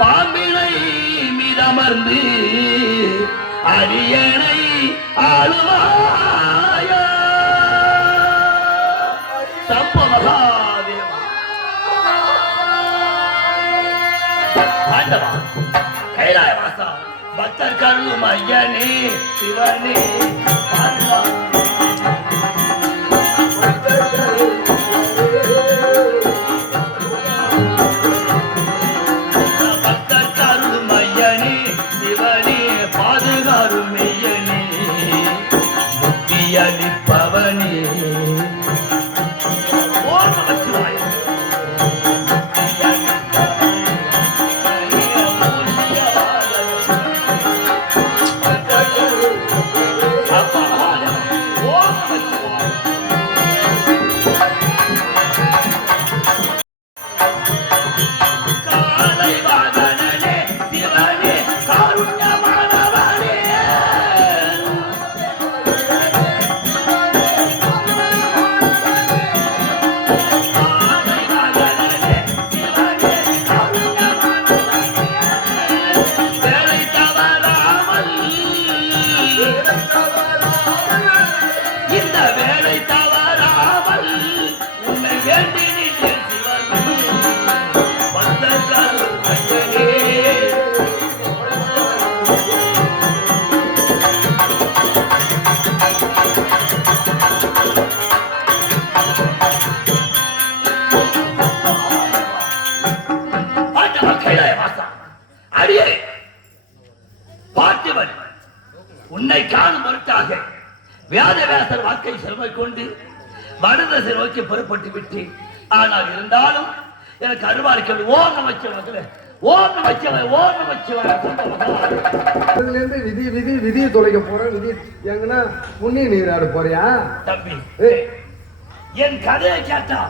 பாம்பினை மீதமர்ந்து அரியணை ஆளுவாய சம்ப மகாதேவா ஆண்டவா கைலாய வாசா பக்தர் கருளும் ஐயனே சிவனே உன்னை காணும் பொருட்டாக வியாதவேசர் வாக்கை செல்வை கொண்டு வடதசை நோக்கி புறப்பட்டு விட்டேன். ஆனால் இருந்தாலும் எனக்கு அருவாரிக்க ஓம் நமச்சிவாய ஓம் நமச்சிவாய ஓம் நமச்சிவாய விதி விதி விதியை தொலைக்க போறேன். விதி எங்கன்னா புண்ணிய நீராடு போறியா தம்பி? என் கதையை கேட்டா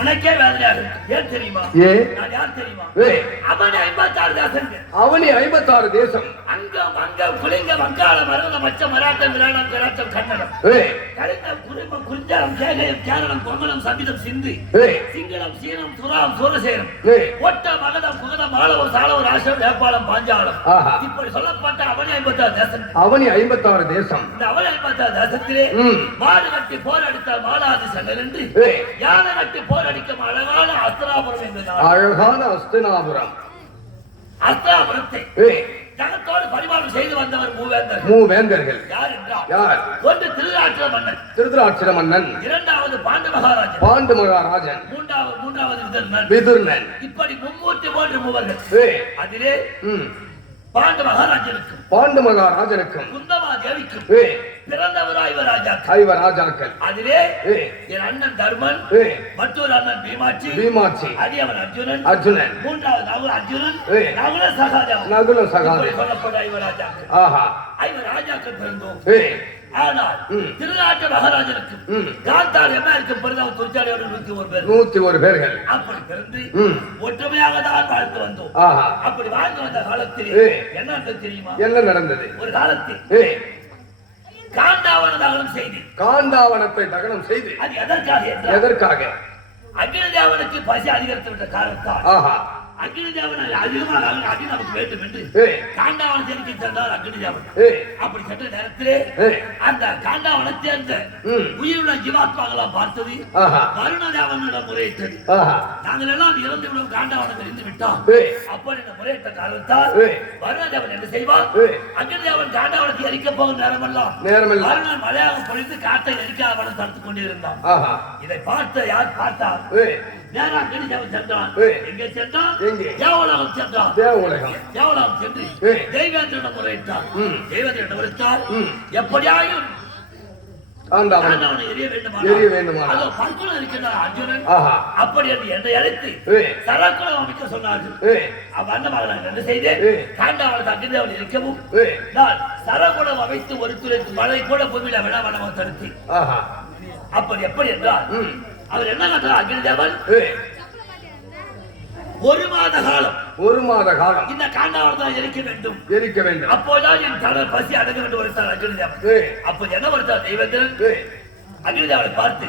உனக்கே வேலையாக ஏன் தெரியுமா? நான் யார் தெரியுமா? அவனி 56 தேசம். அவனி 56 தேசம். அங்கம் அங்கம் குலிங்க வங்காள மருத மச்ச மராட்டம் விராடம் கராட்டம் கன்னடம் கலிங்கம் குருமம் குறிஞ்சாலம் கேகயம் கேரளம் கொங்கணம் சபிதம் சிந்து சிங்களம் சீனம் சுராம் சூரசேனம் ஒட்ட மகதம் புகதம் மாளவம் சாளவம் ராசம் நேபாளம் பாஞ்சாலம் இப்படி சொல்லப்பட்ட அவனி 56 தேசம். அவனி 56 தேசம். இந்த அவனி 56 தேசத்திலே மாடு கட்டி போராடித்தால் மாலாதி சங்கர் என்று யானை கட்டி போராடிக்கும் அழகான அஸ்தினாபுரம் என்பது அழகான அஸ்தினாபுரம். அஸ்தினாபுரத்தை ஜகத்தோடு பரிமாணம் செய்து வந்தவர் மூவேந்தர்கள். யார் என்றால் யார்? ஒன்று திருதராட்சிர மன்னன். திருதராட்சிர மன்னன். இரண்டாவது பாண்டு மகாராஜன். பாண்டு மகாராஜன். மூன்றாவது விதுர்ணன். இப்படி மும்மூர்த்தி போன்று மூவர்கள். அதிலே பாண்டு மகாராஜனுக்கும் குந்தமா தேவிக்கும் பிறந்தவராய் ராஜாக்கள். அதிலே என் அண்ணன் தர்மன், மற்றொரு அண்ணன் பீமாட்சி, அடியவன் அர்ஜுனன், மூன்றாவது அவர் அர்ஜுனன், நகுல சகாதேவன் சொல்லப்பட்ட ஐவராஜாக்கள். ஐவராஜாக்கள் பிறந்தோம். ஆனால் திருநாட்டு மகாராஜனுக்கும் காந்தார் எம்மாருக்கும் பிறந்தவன் துர்ச்சாலையோடு 101 பேர்கள். அப்படி பிறந்து ஒற்றுமையாக தான் வாழ்ந்து வந்தோம். அப்படி வாழ்ந்து வந்த காலத்தில் என்ன தெரியுமா? என்ன நடந்தது? ஒரு காலத்தில் காண்டாவனத்தை தகனம் செய்து அது எதற்காக? அக்னி தேவனுக்கு பசி அதிகரித்து விட்ட காரணத்தால் அக்னி தேவன் அதிகமாக அக்னி நமக்கு வேண்டும் என்று காண்டாவன சேர்க்கை சென்றார் அக்னி தேவன். அப்படி சென்ற நேரத்திலே அந்த காண்டாவனத்தை அந்த உயிருள்ள ஜீவாத்மாக்கெல்லாம் பார்த்தது வருண தேவனிடம் முறையிட்டது. நாங்கள் எல்லாம் இறந்து விடும் காண்டாவனம் இருந்து விட்டோம். அப்படி இந்த முறையிட்ட காரணத்தால் வருண தேவன் என்ன செய்வார்? அக்னி தேவன் காண்டாவனத்தை எரிக்க போகும் நேரமெல்லாம் வருணன் மலையாக பொழித்து காட்டை எரிக்காத தடுத்துக் கொண்டிருந்தான். இதை பார்த்த யார் பார்த்தார்? நேரா அக்னிதேவன் சென்றான். எங்கே சென்றான்? எங்கே? தேவலோகம் சென்றான். தேவலோகம் சென்று தெய்வேந்திரனிடம் முறையிட்டார். தெய்வேந்திரனிடம் முறையிட்டார். எப்படியாயும் எரிய வேண்டுமா? அதோ பற்குணம் இருக்கின்ற அர்ஜுனன் அப்படி என்று என்னை அழைத்து சரக்குளம் அமைக்க சொன்னார்கள். அவ்வண்ணமாக என்ன செய்தேன்? காண்டாவளத்தை அக்னிதேவன் இருக்கவும் நான் சரக்குளம் அமைத்து ஒரு துறைக்கு மழை கூட பூமியில விழாவனமாக தடுத்து. அப்படி எப்படி என்றால் அவர் என்ன கண்டார்? அக்னிதேவன் ஒரு மாத காலம் இந்த காண்டாவளத்தை எரிக்க வேண்டும். அப்போதான் என் கடல் பசி அடங்க வேண்டும் வருத்தார் அக்னிதேவன். அப்போது என்ன வருத்தார் தெய்வேந்திரன்? அக்னிதேவனை பார்த்து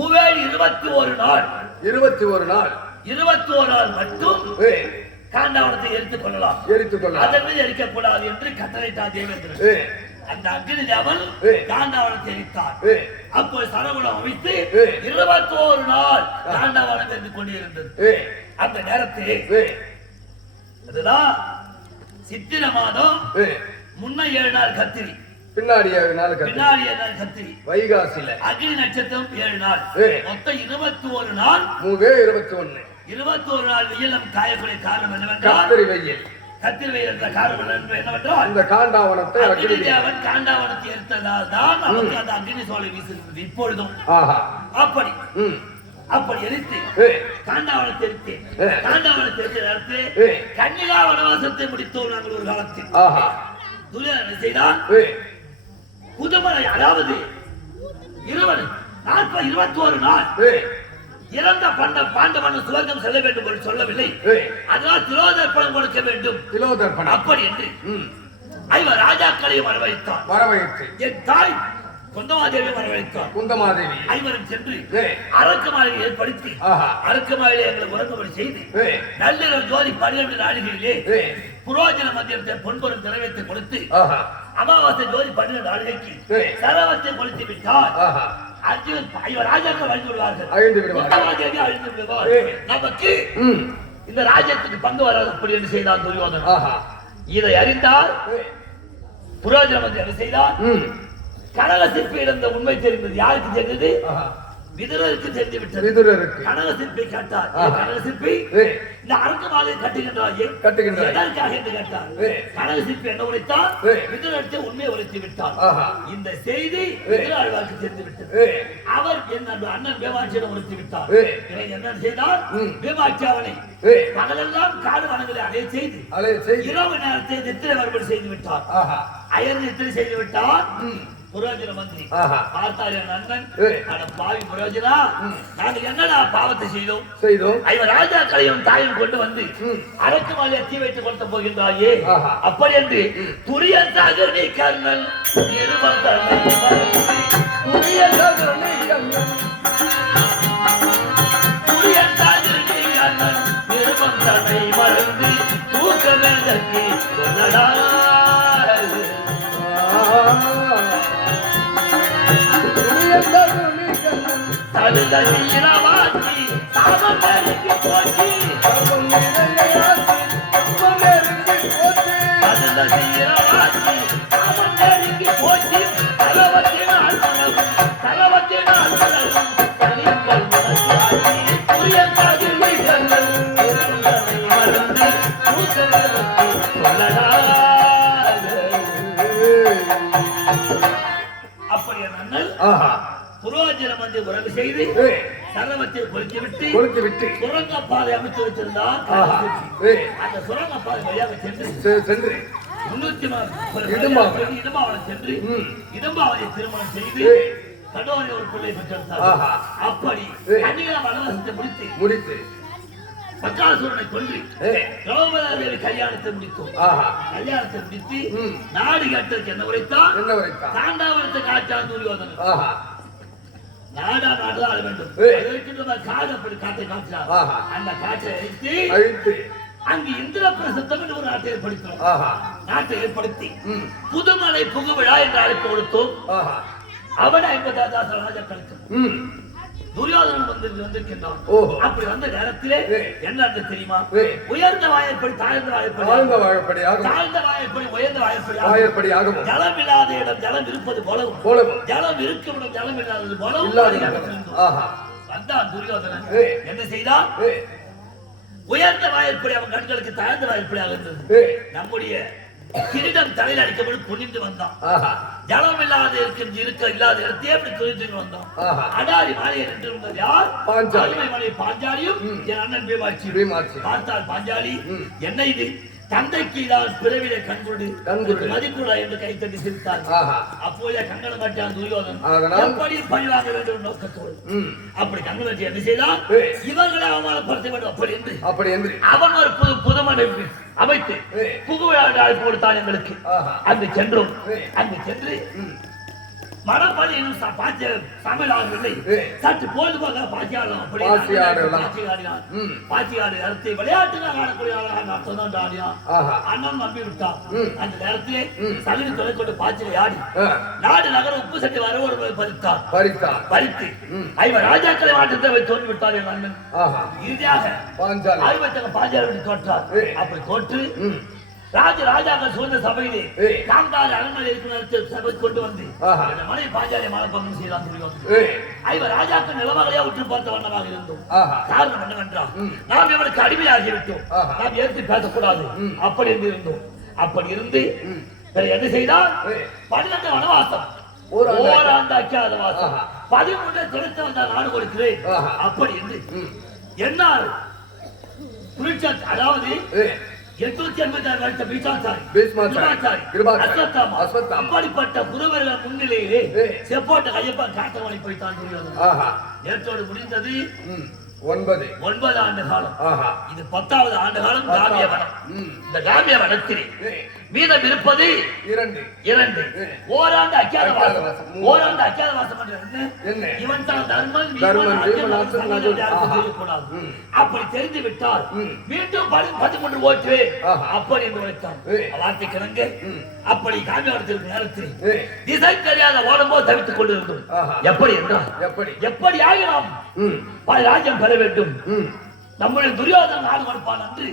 21 நாள் 21 நாள் மட்டும் காண்டாவளத்தை எரித்துக் கொள்ளலாம், அதன் மீது எரிக்கக்கூடாது என்று கட்டளையிட்டார் தெய்வேந்திரன். அந்த அக்னிதேவன் காண்டாவளத்தை எரித்தார். அப்போ சரகுணம் அமைத்து 21 நாள் காண்டாவளம் எரிந்து கொண்டிருந்தது. அந்த நேரத்தில் அதுதான் சித்திர மாதம் முன்ன 7 நாள் கத்திரி, பின்னாடி 7 நாள் கத்திரி, வைகாசில அக்னி நட்சத்திரம் 7 நாள், மொத்தம் 21 நாள். 21 நாள் வெயில் நம் காயக்கூடிய காரணம் என்னவென்றால் கத்திரி வெயில் என்ற காரணம் என்னவென்றால் இந்த காண்டாவனத்தை அக்னிதேவன் காண்டாவனத்தை எடுத்ததால் தான் நமக்கு அந்த அக்னி சோலை வீசுகிறது. இப்பொழுதும் அப்படி எரித்து காண்டாவனத்தை எடுத்து கன்னிகா வனவாசத்தை முடித்தோம் நாங்கள் ஒரு காலத்தில். துரியோதனன் செய்தான் புதுமலை, அதாவது 21 நாள் இறந்த பாண்டவன் சுவர்க்கம் செல்ல வேண்டும் என்று சொல்லவில்லை. அதனால் திலோதர்ப்பணம் கொடுக்க வேண்டும். அப்படி என்று 5 ராஜாக்களையும் வரவழைத்தார். என் தாய் குந்தமாதேவி வரவழைத்தார். ஐவரும் சென்று அரக்கு மாளிகை ஏற்படுத்தி அரக்கு மாளிகை எங்களை உறங்குபடி செய்து நள்ளிரவு ஜோதி 12 நாளிகளிலே புரோஜன மந்திரத்தை பொன்பொருள் நிறைவேற்றி கொடுத்து அமாவாசை ஜோதி 12 நாளிகைக்கு சரவத்தை கொளுத்தி விட்டார். ராஜாக்கள் அழிந்து விடுவார்கள், அழிந்து விடுவார். நமக்கு இந்த ராஜ்யத்துக்கு பங்கு வராது அப்படி என்று செய்தார் துரியோதனன். இதை அறிந்தால் புரோஜன மந்திரம் என்ன செய்தார்? கனக சிற்பி இருந்த உண்மை தெரிந்தது. யாருக்கு தெரிந்தது? விதுரருக்கு தெரிந்து விட்டது. கனக சிற்பி கேட்டார், கனக சிற்பி இந்த அரக்கு மாலை கட்டுகின்றாயே எதற்காக என்று கேட்டார். கனக சிற்பி என்ன உரைத்தார்? விதுரத்தை உண்மையை உரைத்து விட்டார். இந்த செய்தி விதுராழ்வாருக்கு தெரிந்து விட்டது. அவர் என் அண்ணன் வேமாட்சியிடம் உரைத்து விட்டார். என்ன செய்தார்? வேமாட்சி அவனை பகலெல்லாம் காடு வனங்களை அடைய செய்து இரவு நேரத்தை நித்திரை மறுபடி செய்து விட்டார். அயர் நித்திரை செய்து விட்டார். புரோஜன மந்திரி பார்த்தார் என் அண்ணன், பாவி புரோஜனா, நாங்கள் என்னடா பாவத்தை செய்தோம்? 5 ராஜாக்களையும் தாயும் கொண்டு வந்து அரக்கு மாலை தீ வைத்துக் கொடுத்த போகின்றாயே, அப்படி என்று துரியத்தாக நீ கர்ணன் மறந்து தூக்கமே சொன்னடா. தடுதீரவாக்கி சாமந்தருக்கு போட்டி, தடுதீரவாக்கி சாமந்தருக்கு போட்டி, தலவத்தினால் தனிப்பல் முனக்காட்டி புரியக்காது வைகங்கள் மறந்து தூக்கமே சொல்லடா. அப்படி நன்னல் புரோஜன மந்திரி உறவு செய்து சரவத்தை கொளுத்தி விட்டு சுரங்கப்பாதை அமைத்து வைத்திருந்தார். அந்த சுரங்கப்பாதை வழியாக சென்று 304 இடும்பாவனம் சென்று இடும்பாவனை திருமணம் செய்து கடோரை ஒரு பிள்ளை பெற்றெடுத்தார். அப்படி கன்னிகா வனவாசத்தை முடித்து பக்காசுரனை கொன்று திரௌபதி கல்யாணத்தை முடித்தோம். கல்யாணத்தை முடித்து நாடு கேட்டதற்கு என்ன உரைத்தான்? காண்டாவனத்தை காட்டான் துரியோதனன். நாடா நாடுதான் ஆள வேண்டும். காடு அப்படி காட்டை காட்டினார். அந்த காற்றை அழித்து அங்கு இந்திர பிரசித்தம் என்று ஒரு நாட்டை ஏற்படுத்தினோம். நாட்டை ஏற்படுத்தி புதுமலை புகுவிழா என்று அழைப்பு கொடுத்தோம். அவன் 50,000 ராஜாக்களுக்கு துரியோதனன் வந்திருக்கின்றான். அப்படி வந்த நேரத்திலே என்ன தெரியுமா? உயர்ந்த வாயற்படி தாழ்ந்த வாயற்படி உயர்ந்த வாயற்படி ஜலம் இல்லாத இடம் ஜலம் இருப்பது போலவும் ஜலம் இருக்கும் இடம் ஜலம் இல்லாதது போலவும் வந்தான் துரியோதனன். என்ன செய்தான்? உயர்ந்த வாயிற்படி அவன் கண்களுக்கு தாழ்ந்த வாயிற்படியாக இருந்தது. நம்முடைய கிரீடம் தலையில் அடிக்கப்பட்டு புனிந்து வந்தான். ஜலம் இல்லாத இருக்க இல்லாத இடத்தையே அப்படி துணிந்து வந்தான். அடாரி மாலையை நின்று இருந்தது யார்? பாஞ்சாலி. பாஞ்சாலியும் என் அண்ணன் பீமாட்சி. பார்த்தால் பாஞ்சாலி, என்ன இது? தந்தைக்கு தான் பிறவிலே கண்கொண்டு மதிப்புடா என்று கைத்தட்டி சிரித்தார். அப்போதே கங்கணம் கட்டியான் துரியோதனன். எப்படி பழிவாங்க வேண்டும் நோக்கத்தோடு அப்படி கங்கணம் கட்டி என்ன செய்தான்? இவர்களை அவமானப்படுத்த வேண்டும் அப்படி என்று அவன் ஒரு புதுமனை அமைத்து புகுவிழா கொடுத்தான் எங்களுக்கு. அங்கு சென்று மரப்பள்ளி சமையலாகவில்லை. சற்று பொழுதுபோக பாச்சியாடலாம். பாச்சியாடு நேரத்தை விளையாட்டுகள் ஆடக்கூடிய ஆடினான். அண்ணன் நம்பி விட்டான். அந்த நேரத்திலே சகடி தொலை கொண்டு பாச்சியை ஆடி நாடு நகர உப்பு சட்டி வர ஒரு பறித்து ஐவர் ராஜாக்களை மாற்றத்தை தோன்றி விட்டார் என் அண்ணன். இறுதியாக ஐவத்தங்க பாஞ்சாலி தோற்றார். அப்படி தோற்று ராஜாக்கள் சூழ்ந்த சபையிலே காந்தாரி அரண்மனை இருக்கிற சபை கொண்டு வந்து மனைவி பாஞ்சாலி மனப்பங்கம் செய்தான். ஐவர் ராஜாக்கள் நிலமகளையா உற்று பார்த்த வண்ணமாக இருந்தோம். காரணம் என்னவென்றால் நாம் இவனுக்கு அடிமையாகிவிட்டோம். நாம் ஏற்று பேசக்கூடாது அப்படி இருந்து இருந்தோம். அப்படி இருந்து என்ன செய்தால் 12 வனவாசம், ஓராண்டு அக்கியாத வாசம், 13 துணைத்து வந்தால் நாடு கொடுக்கிறேன். அப்படி என்று என்னால் அதாவது 886 வருஷ பீஷ்மாச்சாரி அப்படிப்பட்ட குருவர்கள் முன்னிலையிலே செப்போட்ட கையப்பா காட்டவனை போய்த்தான் நேற்றோடு முடிந்தது 9 ஆண்டு காலம். இது 10வது ஆண்டு காலம் காமிய வனம். இந்த காமிய வனத்தில் மீதம் இருப்பது 2 ஓராண்டு அக்கியாத வாசம். இவன் தான் தர்மன் செய்யக்கூடாது. அப்படி தெரிந்து விட்டால் மீண்டும் 13 ஓட்டு அப்படி என்று வைத்தான். வார்த்தை கிணங்க அப்படி காமிய வனத்திற்கு நேரத்தில் திசை தெரியாத ஓடும்போது தவித்துக் கொண்டிருந்தோம். எப்படி என்றால் எப்படி ஆகினாம் ராஜ்யம் பெற வேண்டும், நம்முடைய துரியோதனன் நாடு கொடுப்பான் என்று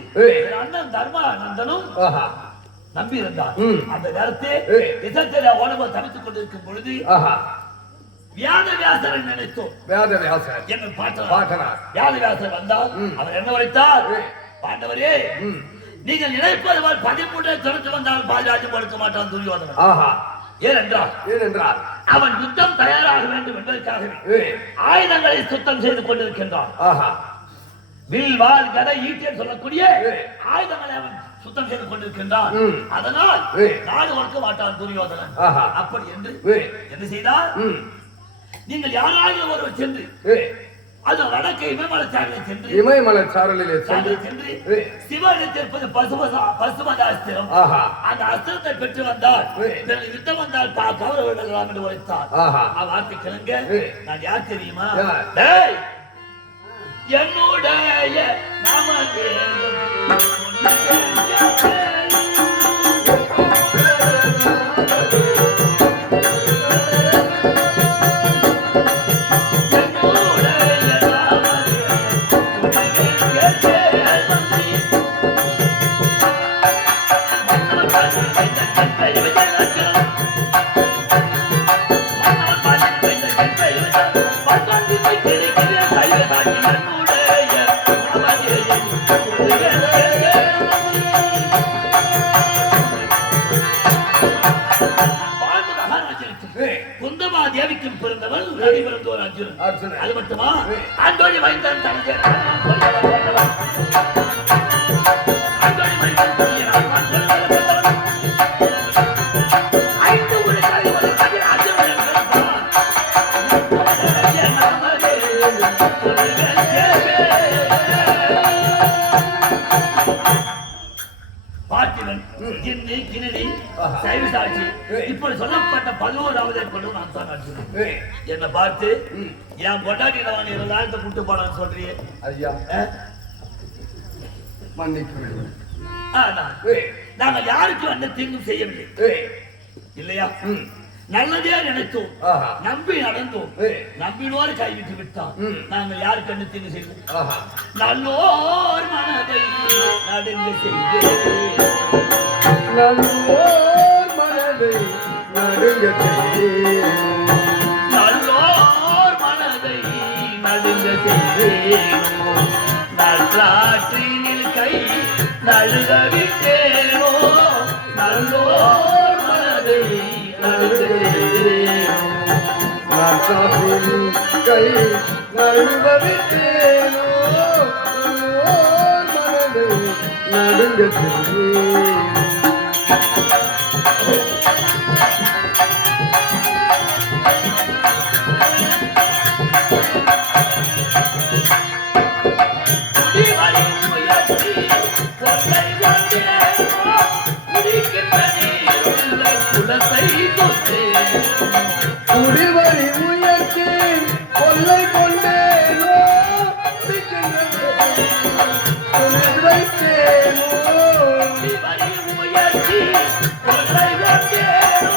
அண்ணன் தர்மானந்தனும் நம்பி இருந்தார். அந்த நேரத்தில் திசை ஓடும்போது தவித்துக் கொண்டிருக்கும் பொழுது வியாதவியாசரை நினைத்தோம். என்ன பாட்டனார் வியாதவியாசர் வந்தால் அவர் என்ன வைத்தார்? பாண்டவரே, நீங்கள் நினைப்பது 13 தொடர்ந்து வந்தால் பாஜராஜ்யம் கொடுக்க மாட்டான் துரியோதனன். ஏனென்றால் அவன் யுத்தம் தயாராக வேண்டும் என்பதற்காகவே ஆயுதங்களை சுத்தம் செய்து கொண்டிருக்கின்றான். வில் வாள் கதை ஈட்டின்னு சொல்லக்கூடிய ஆயுதங்களை அவன் சுத்தம் செய்து கொண்டிருக்கின்றான். அதனால் நாடு கொடுக்க மாட்டான் துரியோதனன். அப்படி என்று என்ன செய்தார்? நீங்கள் யாராவது ஒருவர் சென்று அது வடக்கு இமயமலைச்சாரலிலே சென்று சிவனிடத்தில் பசுமத அஸ்திரம், அந்த அஸ்திரத்தை பெற்று வந்தால் யுத்தம் வந்தால் கௌரவ விடலாம் என்று உரைத்தார். வார்த்தை கிழங்க நான் யார் தெரியுமா? என்னுடைய நமக்கு தேவிக்கும் பிறந்தவள் ரவி பிறந்தோர் அர்ஜுனன். அது மட்டுமா ஆண்டோடி மைந்தன் தனது இப்படி சொல்லப்பட்ட 11வது நான் தான் அர்ஜுனன். என்ன பார்த்து என் பொண்டாட்டி இருந்தால் கூட்டு போனான்னு சொல்றியே ஐயா, நாங்கள் யாருக்கும் அந்த தீங்கும் செய்யவில்லை இல்லையா? நல்லதே நினைத்தோம், நம்பி நடந்தோம், நம்பினோர் கைவிட்டு விட்டான். நாங்கள் யாருக்கு என்ன தீங்கு செய்வோம்? நல்லோர் மனதை நடுங்க செய்தோம், நல்லோர் மனதை நடுங்க செய்தோம், நல்லோர் மனதை நடுங்க செய்தேனோ நல்லாற்றினில் கை நழுக விட்டேனோ நல்லோர் மனதை கை நழுவ விட்டேனோ மனதை நடுங்க செய்தேனோ குடிவரி முயற்சி கொள்ளை கொண்டேனோ வைத்தேனோ முயற்சி கொள்ளை கொண்டேனோ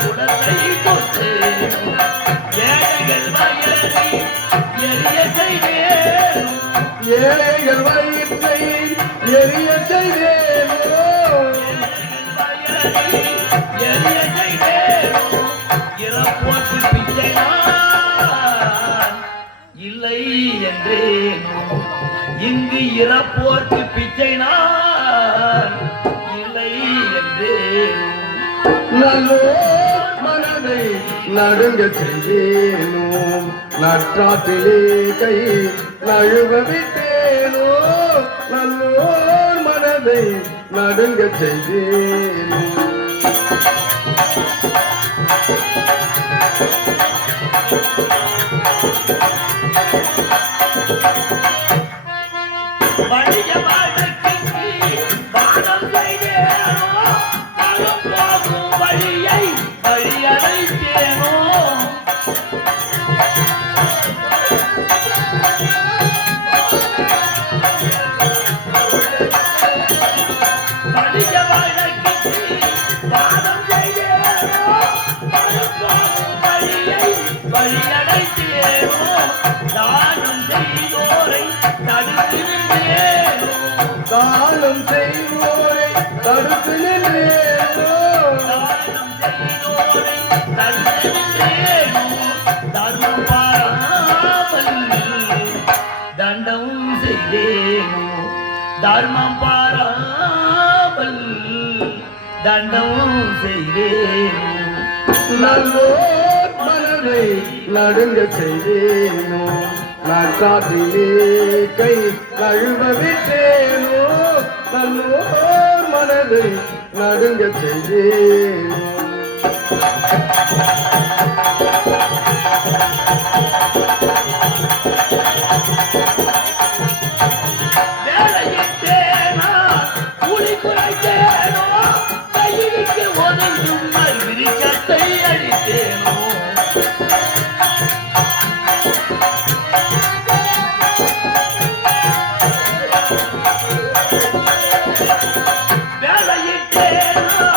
குடத்தை கொண்டேனோ ஏழைகள் வயலை எரிய செய்தேனோ ஏழைகள் வயிற்றை எரிய செய்தேனோ இறப்போக்கு பிச்சை இல்லை என்றேனோ இங்கு இறப்போர்க்கு பிச்சை இல்லை என்றேனோ நல்லோ மனதை நடுங்க செய்தேனோ நற்றாற்றிலே கை நழுவ விட்டேனோ நல்லோர் மனதை நடுங்க செய்தேனோ வழிய வாழ்க்கைக்கு வானம் செய்தேனோ வரும் போகும் வழியை வழியடைத்தேனோ வழிய வாழ்க்கைக்கு வானம் செய்தேனோ வரும் போகும் வழியை வழியடைத்தேனோ தானம் செய்தோரை தடுத்து நின்றேனோ தானம் செய்வோரை தடுத்து நின்றேனோ தானம் செய்தோரை தடுத்து நின்றேனோ தர்மம் பாராமல் தண்டம் செய்தேனோ தர்மம் பாராமல் தண்டம் செய்தேனோ நல்லோர் மனதை நடுங்க செய்தேனோ நற்றாற்றிலே கை நழுவ விட்டேனோ நல்லோர் மனதை நடுங்க செய்தேனோ வேலையிட்டேனா கூலி குறைத்தேனோ கையிலிக்கு ஒதுங்கும் விரிச்சத்தை அழித்தேனோ வேலையிட்டேனா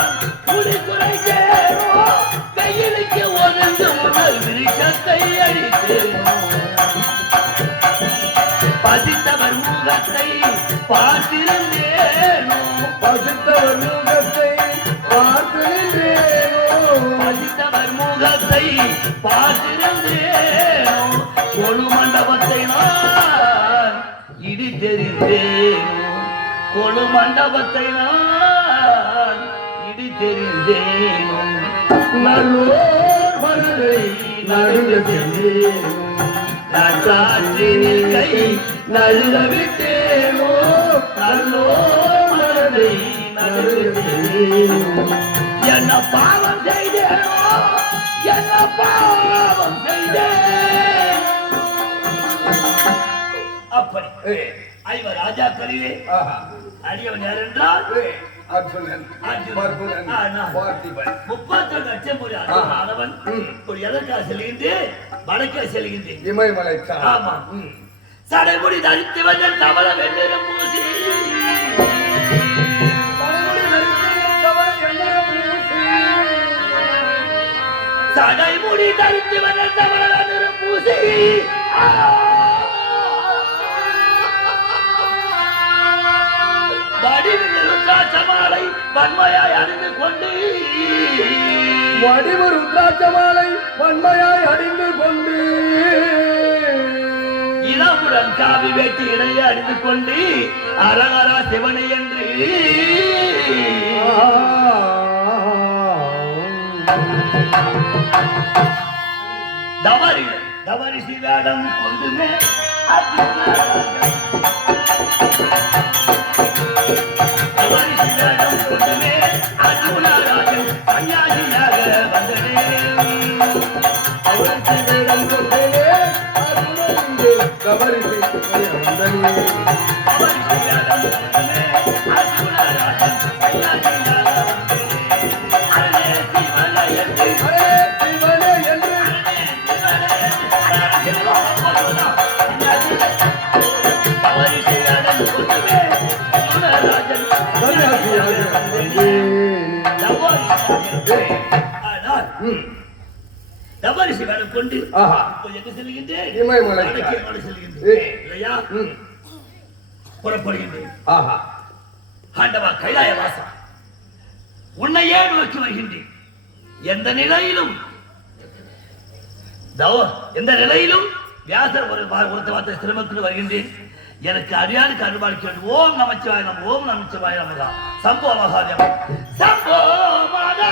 கூலி குறைத்தேனோ கையிலிக்கு ஒதுங்கும் விரிச்சத்தை அழித்தேனோ பதித்தவர் முகத்தை பார்த்திருந்தேனோ பசித்தவர் முகத்தை பார்த்து நின்றேனோ பதித்தவர் முகத்தை பார்த்திருந்தேனோ கொழு மண்டபத்தை நான் இடி தெரிந்தேனோ கொழு மண்டபத்தை நான் இடி தெரிந்தேனோ நல்லோர் மனதை நடுங்க செய்தேனோ நற்றாற்றினில் கை நழுக விட்டேனோ நல்லோர் மனதை நடுங்க செய்தேனோ என்ன பாவம் செய்தேனோ என்ன பாவம் செய்தேன் அப்படி ஐவர் ராஜாக்களிலே அடியவன் யார் என்றால் அர்ஜுனன் பர்குணன் பார்த்திபன் 31 லட்சம் ஒரு ஆனவன் ஒரு எதற்காக செல்கின்றேன் வடக்கே செல்கின்றேன் இமயமலை ஆமா சடைமுடி தரித்தவன் தவற வெண்ணிறம் பூசி சடைமுடி தரித்தவன் தவற வெண்ணிறம் பூசி ருத்ராட்சமாலை வன்மையாய் அணிந்து கொண்டு வடிவு ருத்ராட்சமாலை வன்மையாய் அணிந்து கொண்டு சிவபுரம் காவி வேட்டி இடையே அணிந்து கொண்டு அரகரா சிவனை என்று தவறி சிவேடம் கொண்டுமே தவறி சிவேடம் கொண்டுமே அர்ஜுனராஜன் சன்னியாசியாக வந்தனே அவருக்கு வேடம் கொண்டேனே அருணலிங்கே கபரிசை வந்தனே தவறி சிவேடம் கொண்டுமே அர்ஜுனராஜன் சன்னியாசியாக கொண்டு புறப்படுகின்றேன். ஆண்டவா கைலாயவாசா, உன்னையே நோக்கி வருகின்றேன். எந்த நிலையிலும் வியாசர் ஒரு வார்த்தை சிரமத்தில் வருகின்றேன். எனக்கு அறியானுக்கு அருள்பாலிக்க வேண்டும். ஓம் நமச்சிவாய நம, ஓம் நமச்சிவாய நமகா. சம்போ மகாதேவா, சம்போ மகாதேவா.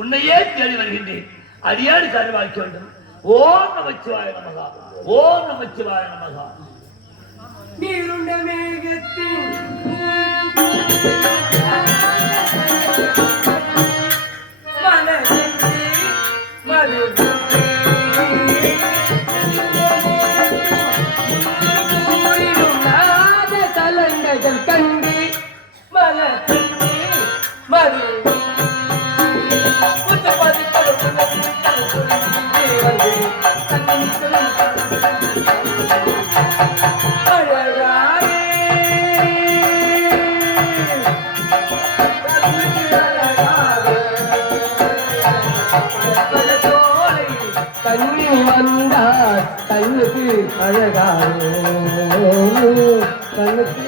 உன்னையே தேடி வருகின்றேன். அடியாடு கருவாய்க்க வேண்டும். ஓம் நமச்சிவாய நமகா. ஓம் நமச்சிவாய நமகா. நீருண்ட மேகத்தின் தலங்கள் கண்டு மலர் மறு கண்ணி வந்தார் கண்ணுக்கு அழகாக கண்ணுக்கு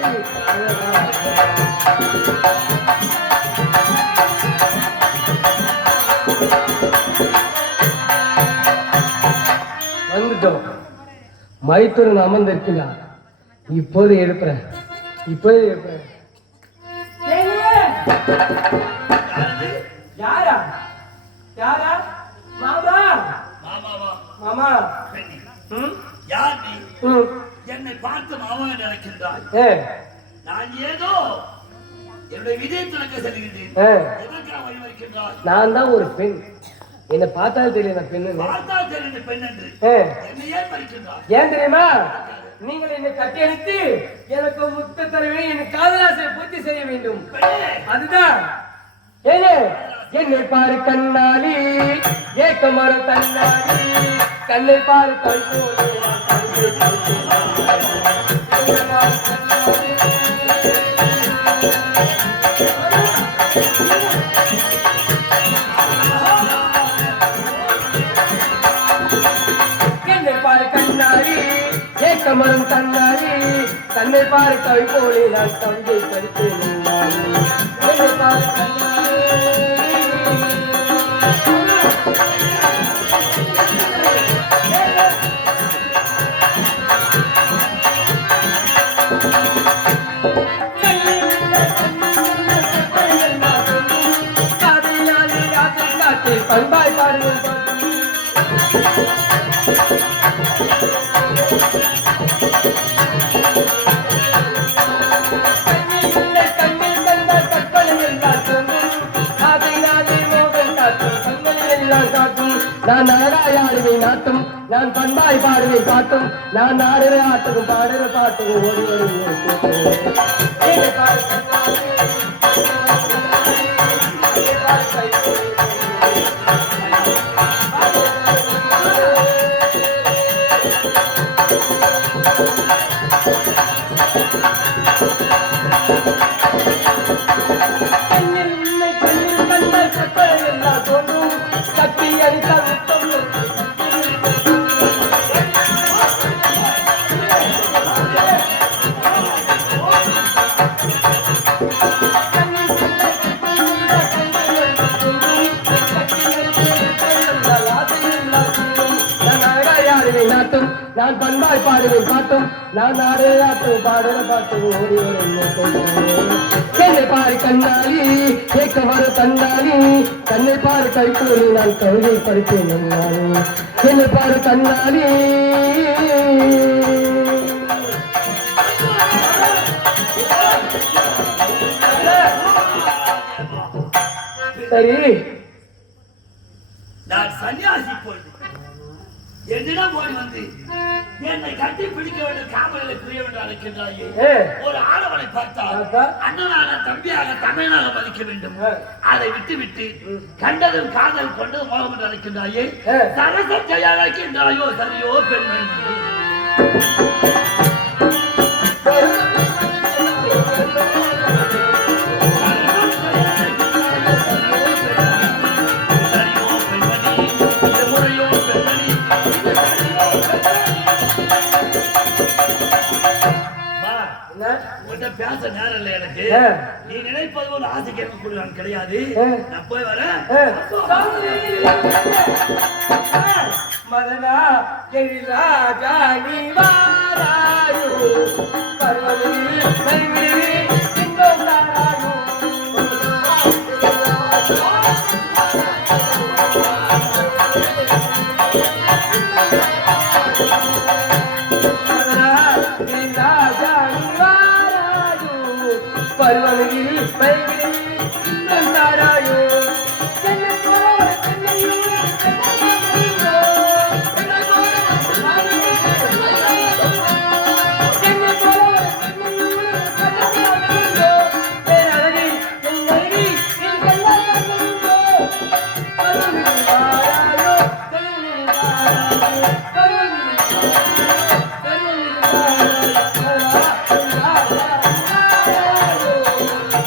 வந்துட்டோம். மைத்தூரன் அமர்ந்திருக்கிறார். இப்போது எழுப்புறேன். யாரா யாரா மாமா மாமா யார் நீ? என்னை பார்த்து மாமா நினைக்கின்றாய். நான் ஏதோ என்னுடைய விஜயத்திற்கு செல்கின்றேன். எதற்காக வழிமறிக்கின்றாய்? நான் தான் ஒரு பெண். என்ன பார்த்தாலும் தெரியல பெண்ணு. பார்த்தால் தெரிந்த பெண் என்று என்னை ஏன் மறிக்கின்றாய்? ஏன் தெரியுமா? நீங்கள் என்னை கட்டி அணைத்து எனக்கு முத்த தரவே என் காதலாசை பூர்த்தி செய்ய வேண்டும். அதுதான் என்னை பாரு கண்ணாலி ஏக்கமர தன்னாலி கண்ணை பாரு கண் என்னை பாரு கண்ணாலி ஏக்கமரம் தன்னாலி கண்ணை பாரு கவி போலே நான் தந்தை படித்தேன். என்னை பாரு பண்பாய் பாருங்கள் நான் நாடாயாடுவை நாட்டும் நான் பண்பாய் பாடுவை பாட்டும் நான் நாடுற ஆட்டுக்கும் பாடுற பாட்டுக்கும் ஓடி நான் பண்பாய் பாடுவேன் பாட்டும் நான் நாடையாட்டும் பாடுற பாட்டும் ஓடி என்னை பாரு கண்ணாலி கேட்க வர கண்ணாலி கண்ணை பாரு கைப்பூரி நான் கவிதை படித்தேன் என்னை பாரு கண்ணாலி. சரி நான் சன்னியாசி போய் என்னிடம் ஓடி வந்து என்னை கட்டி பிடிக்க வேண்டும் காவலில் புரிய வேண்டும் அழைக்கின்றாயே. ஒரு ஆடவனை பார்த்தால் அண்ணனாக தம்பியாக தமிழனாக மதிக்க வேண்டும். அதை விட்டு விட்டு கண்டதும் காதல் கொண்டு மோகம் என்று அழைக்கின்றாயே. சரசம் செய்ய அழைக்கின்றாயோ சரியோ பெண்மணி. உன்கிட்ட பேச நேரம் இல்லை எனக்கு. நீ நினைப்பது ஒரு ஆசை கேட்கக்கூடிய நான் கிடையாது. நான் போய் வரேன். மதனா ராஜா நீ வாராயோ பருவனில் தாராயோ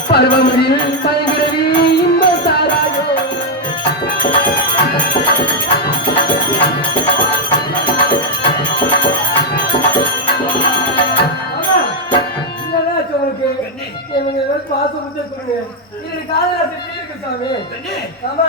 பருவமணியில் பயங்கரவி இன்ப தாராயோ பாசம் காதலாசி இருக்கு சாமி. ஆமா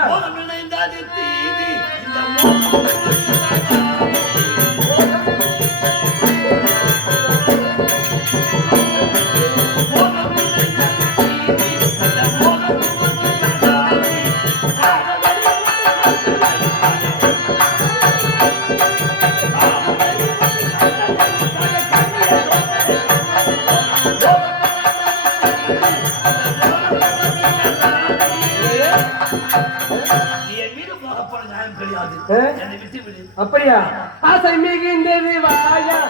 அப்படியா? ஆசை மிகுந்தது வாயா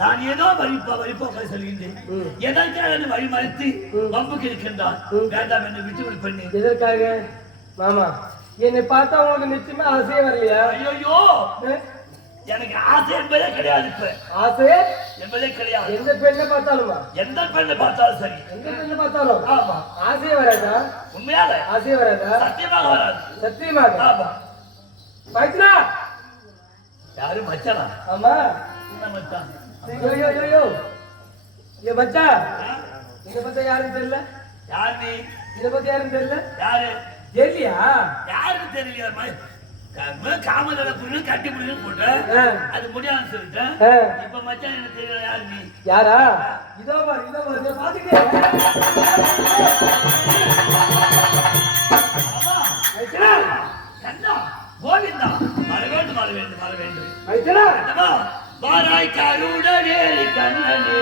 நான் ஏதோ வழிபோக்க சொல்கின்றேன். எதற்காக வழி மறைத்து வம்புக்கு இருக்கின்றான்? வேண்டாம் என்று விட்டு பண்ணி. எதற்காக மாமா? என்னை பார்த்தா உங்களுக்கு நிச்சயமா ஆசையே வரலையா? ஐயோ, எனக்கு ஆசை என்பதே கிடையாது. இப்ப ஆசை என்பதே கிடையாது. எந்த பெண்ணை பார்த்தாலுமா? எந்த பெண்ணை பார்த்தாலும் சரி. எந்த பெண்ணை பார்த்தாலும் ஆமா. ஆசையே வராதா? உண்மையாக ஆசையே வராதா? சத்தியமாக வராது. சத்தியமாக? ஆமா. மச்சனா? யாரு மச்சனா? ஆமா. என்ன மச்சான்? ஐயோ ஏ மச்சா, இத பத்தி யாருக்கு தெரியல? யாரு நீ? இத பத்தி யாருக்கு தெரியல? யாரு தெரியலையா? யாருக்கு தெரியலையா? காமதல புண்ணு கட்டி புண்ணு போட்ட அது முடியாதுன்னு சொல்லிட்டேன். இப்ப மச்சான் எனக்கு தெரியல. யாரு நீ? யாரா? இதோ பாரு பாத்துக்கே. கண்ணா கோவிந்தா வர வேண்டும். ஐச்சனா வாராய் கருடவேலி கண்ணனே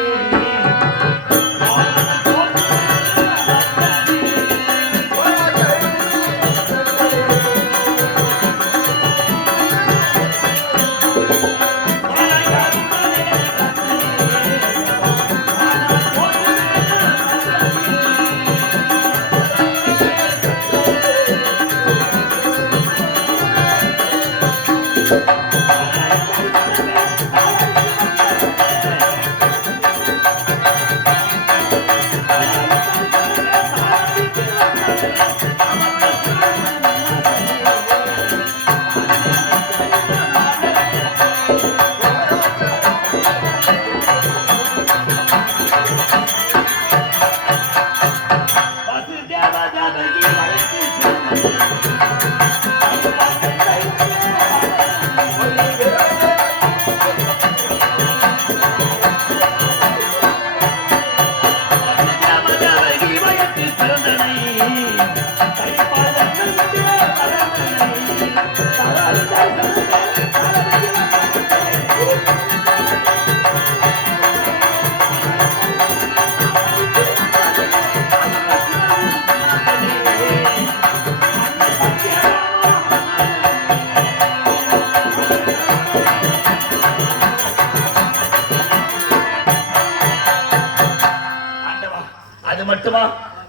மட்டுமா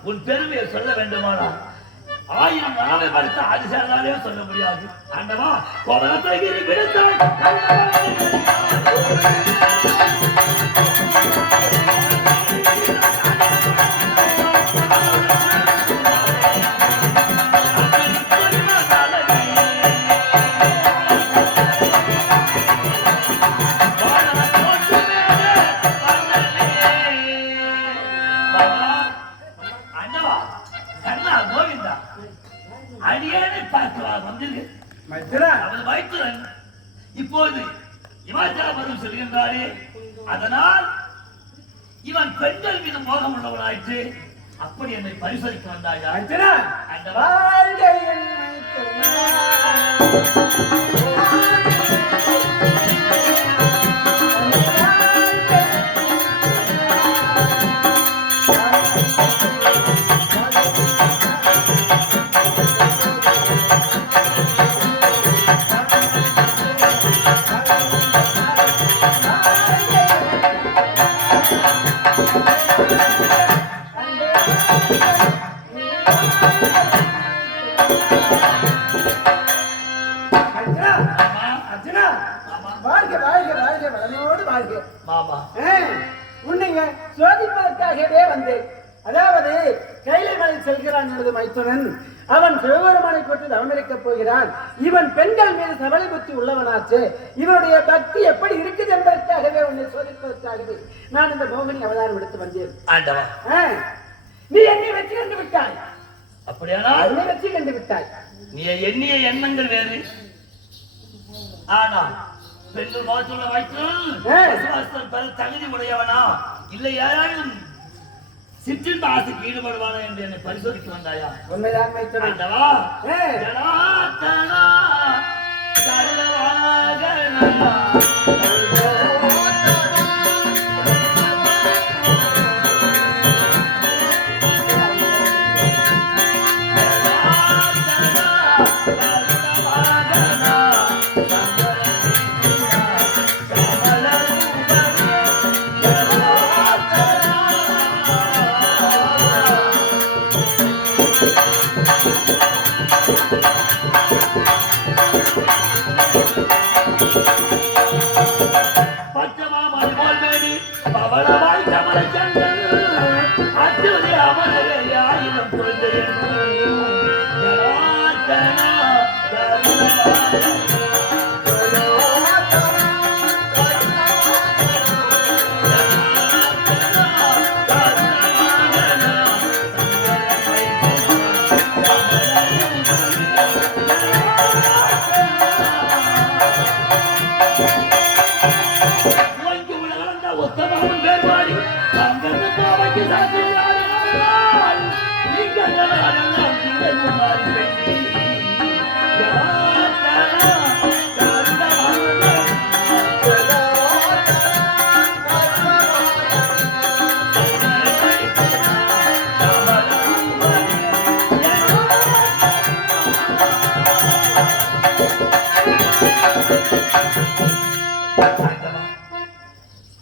உன் பெருமையை சொல்ல வேண்டுமானா 1000 நாளை படுத்த அதிசாரனாலே சொல்ல முடியாது. ஆண்டவா கோவலத்தகிரி விடுத்தாய் இப்போது இமாச்சலபுரம் செல்கின்றாரே, அதனால் இவன் பெண்கள் மீது மோகம் உள்ளவனாயிற்று. அப்படி என்னை பரிசோதிக்க வந்தாயா? உன்னைங்க சோதிப்பதற்காகவே வந்தேன். அதாவது கைலை மலை செல்கிறான் எனது மைத்துனன். அவன் சிவபெருமானை கொண்டு தவமிருக்கப் போகிறான். இவன் பெண்கள் மீது சபலை புத்தி உள்ளவனாச்சு. இவனுடைய பக்தி எப்படி இருக்குது என்பதற்காகவே உன்னை சோதிப்பதற்காகவே நான் இந்த மோகினி அவதாரம் எடுத்து வந்தேன். நீ என்னை வெற்றி கண்டு விட்டாய். அப்படியானால் என்னை வெற்றி கண்டு விட்டாய். நீ எண்ணிய எண்ணங்கள் வேறு. ஆனா பெண்கள் மோகத்துள்ள வைத்து பெற தகுதி உடையவனா இல்லை யாராலும் சிற்றின்ப ஆசைக்கு ஈடுபடுவானா என்று என்னை பரிசோதிக்க வந்தாயா? உண்மைதான் மைத்துனன்.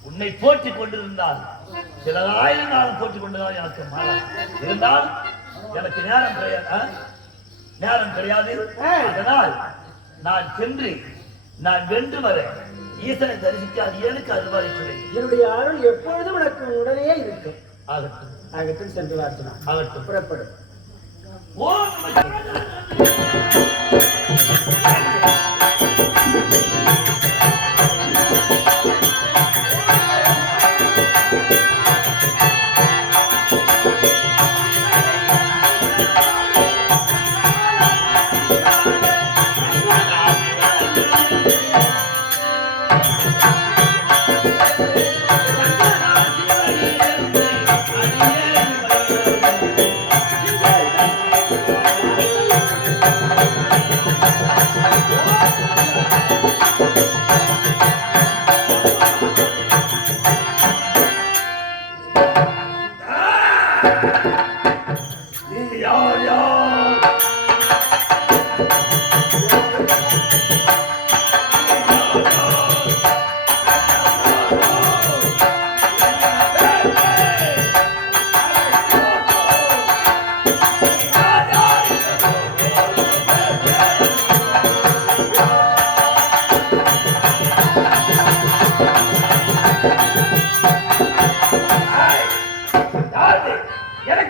உன்னை போட்டிக் கொண்டிருந்தால் சில 1000 நாள் போட்டிக் கொண்டுதான் எனக்கு இருந்தால் எனக்கு நேரம் கிடையாது. அதனால் நான் சென்று நான் வென்று வர ஈசனை தரிசிக்க அது எனக்கு அருள்வாளிக்கிறேன். என்னுடைய அருள் எப்பொழுதும் உனக்கு உடனே இருக்கும். ஆகட்டும் ஆகட்டும், சென்று வார்த்தனா ஆகட்டும், புறப்படும்.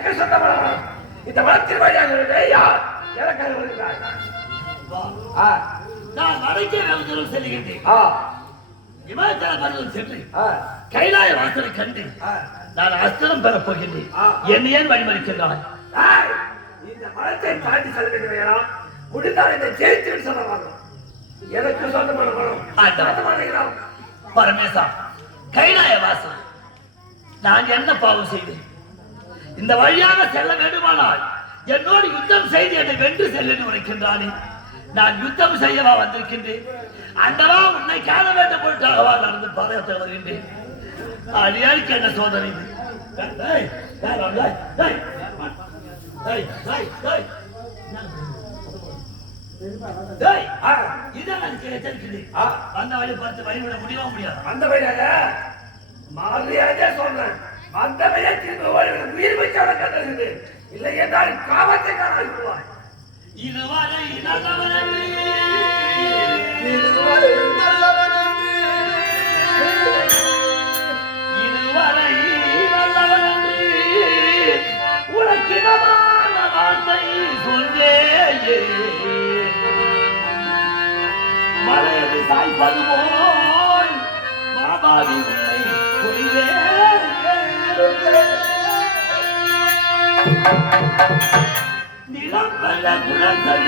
எனக்கு சொந்தமான வனம். இந்த வனத்தின் வழியாக யார் எனக்காக வருகிறாய்? நான் வடக்கே வெகுதூரம் செல்லுகின்றேன். இமாச்சல பருவம் சென்று கைலாய வாசலை கண்டு நான் அஸ்திரம் பெறப் போகின்றேன். என்னை ஏன் வழிமறிக்கின்றாய்? இந்த மரத்தை தாண்டி செல்ல வேண்டும். முடிந்தால் இந்த ஜெயித்து சொல்லலாம். எனக்கு சொந்தமான மனம் பரமேசா, கைலாய வாசல் நான் என்ன பாவம் செய்தேன்? இந்த வழியாக செல்ல வேண்டுமானால் என்னோடு யுத்தம் செய்து என்னை வென்று செல்ல உரைக்கின்றானே. நான் யுத்தம் செய்யவா வந்திருக்கின்றேன்? அந்தவா உன்னை காண வேண்டும் போட்டாகவா நடந்து பாதத்தை வருகின்றேன். அடியாருக்கு என்ன சோதனை இது? அந்த வழி பார்த்து வழிவிட முடியவா முடியாது. அந்த வழியாக மாதிரியாக சொல்றேன். அந்த வழியாக உயிர் வச்சால கண்டது இல்லை என்றால் காவத்தை காணாய். இதுவரை நல்லவனே, இதுவரை நல்லவனே, இதுவரை நல்லவனே, உனக்கிடமான வார்த்தை சொல்லே. மலையது சாய்ப்பது போல் மாபாவி உன்னை புரிவே. நிலம்பல குணங்கள்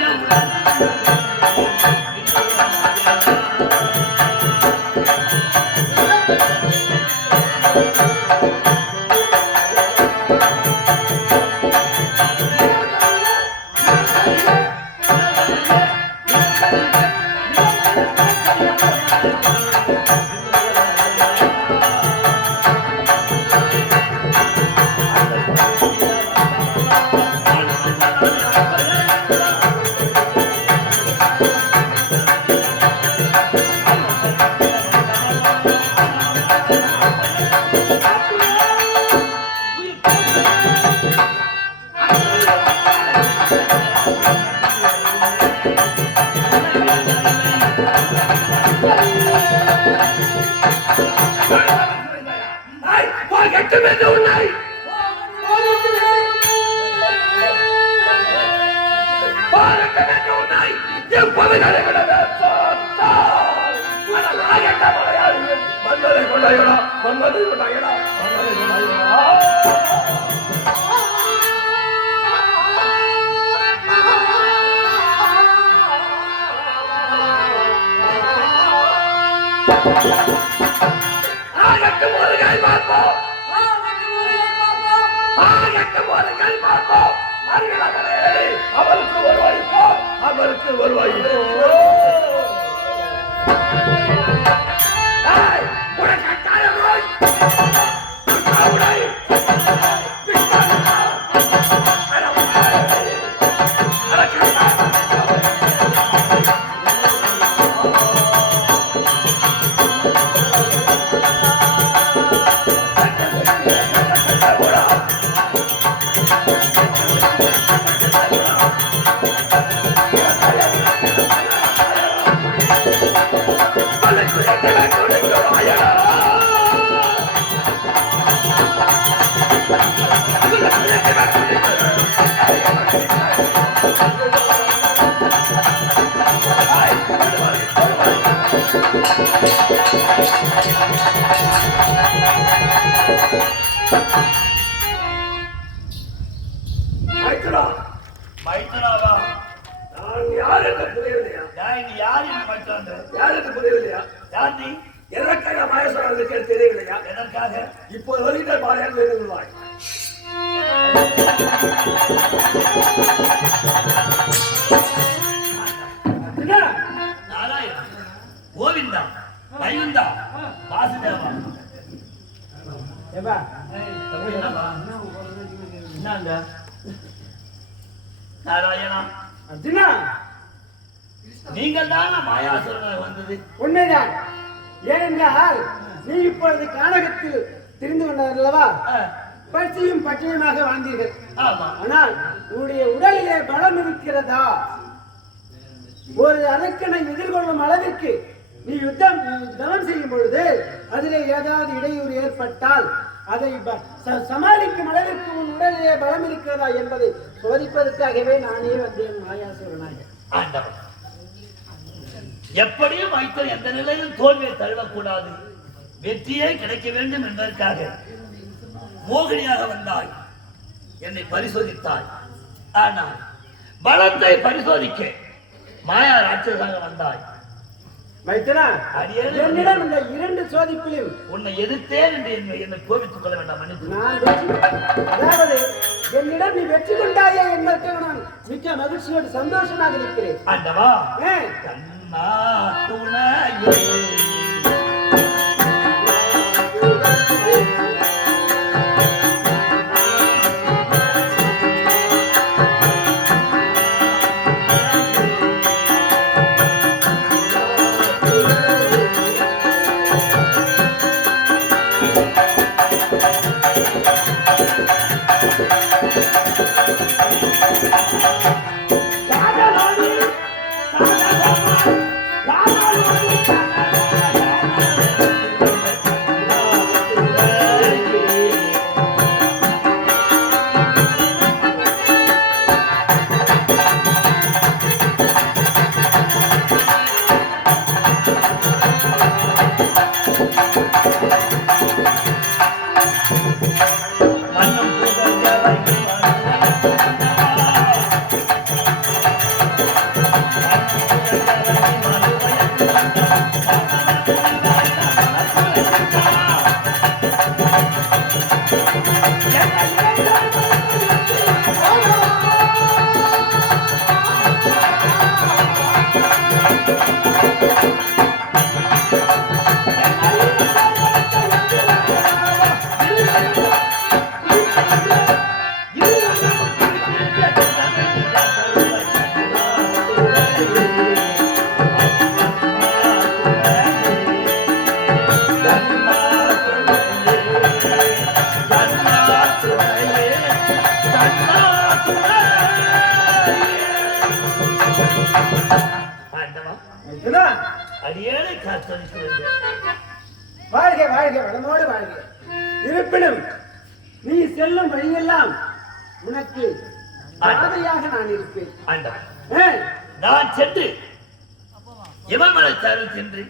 அவருக்கு வருவாய். இப்போது வருகின்ற பாளையம் வருவாய். நாராயணா, கோவிந்தா, வைகுந்தா, வாசுதேவா. நாராயணா, அர்ஜுனா, நீங்கள் தான் மாயாசுரனாக வந்தது உண்மைதான். ஏனென்றால் நீ இப்பொழுது கானகத்தில் தெரிந்து கொண்டார் அல்லவா? பசியும் பட்டினியுமாக வாழ்ந்தீர்கள். ஆனால் உன்னுடைய உடலிலே பலம் இருக்கிறதா? ஒரு அரக்கனை எதிர்கொள்ளும் அளவிற்கு நீ தவம் செய்யும் பொழுது அதிலே ஏதாவது இடையூறு ஏற்பட்டால் அதை சமாளிக்கும் அளவிற்கு உன் உடலிலே பலம் இருக்கிறதா என்பதை சோதிப்பதற்காகவே நானே வந்தேன் மாயாசுரனாக. ஆண்டவன் எப்படியும் மைத்தன் எந்த நிலையிலும் தோல்வியை தழுவக்கூடாது, வெற்றியே கிடைக்க வேண்டும் என்பதற்காக மோகினியாக வந்தாய், என்னை பரிசோதித்தாய். ஆனால் பலத்தை பரிசோதிக்க மாயா ராட்சசாக வந்தாய். மைத்தனா, என்னிடம் இந்த 2 சோதிப்பிலும் உன்னை எதிர்த்தேன் என்று என்னை கோபித்துக் கொள்ள வேண்டாம், மன்னித்து. அதாவது என்னிடம் நீ வெற்றி கொண்டாயே என்பதற்கு நான் மிக்க மகிழ்ச்சியோடு சந்தோஷமாக இருக்கிறேன். ஆண்டவா, கண்ணா துணையே அடியேனை காத்தளிக்கிறது. வாழ்க வாழ்க, வளமோடு வாழ்க. இருப்பினும் நீ செல்லும் வழியெல்லாம் உனக்கு பாதையாக நான் இருப்பேன். நான் சென்று இமமலை தரும் சென்று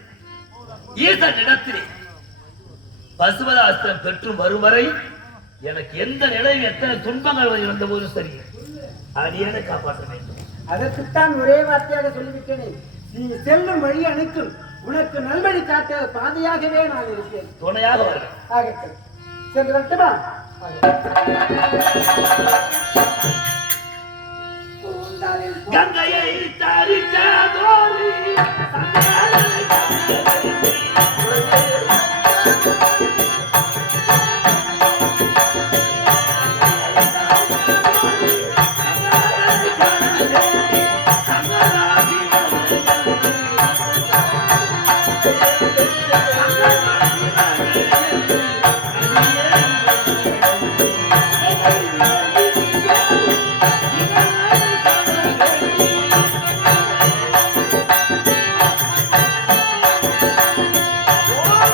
ஈசன் இடத்திலே பசுபதாஸ்திரம் பெற்று வரும் வரை எனக்கு எந்த நிலையும் எத்தனை துன்பங்கள் வந்த போதும் சரி, அடியேனை காப்பாற்ற வேண்டும். அதற்குத்தான் ஒரே வார்த்தையாக சொல்லிவிட்டேனே, நீ செல்லும் வழி அனைத்தும் உனக்கு நல்வழி காட்ட பாதையாகவே நான் இருப்பேன். துணையாக வருகிறேன். ஆகட்டும், சென்று வரட்டுமா? கங்கையை தரித்ததோரி Oh!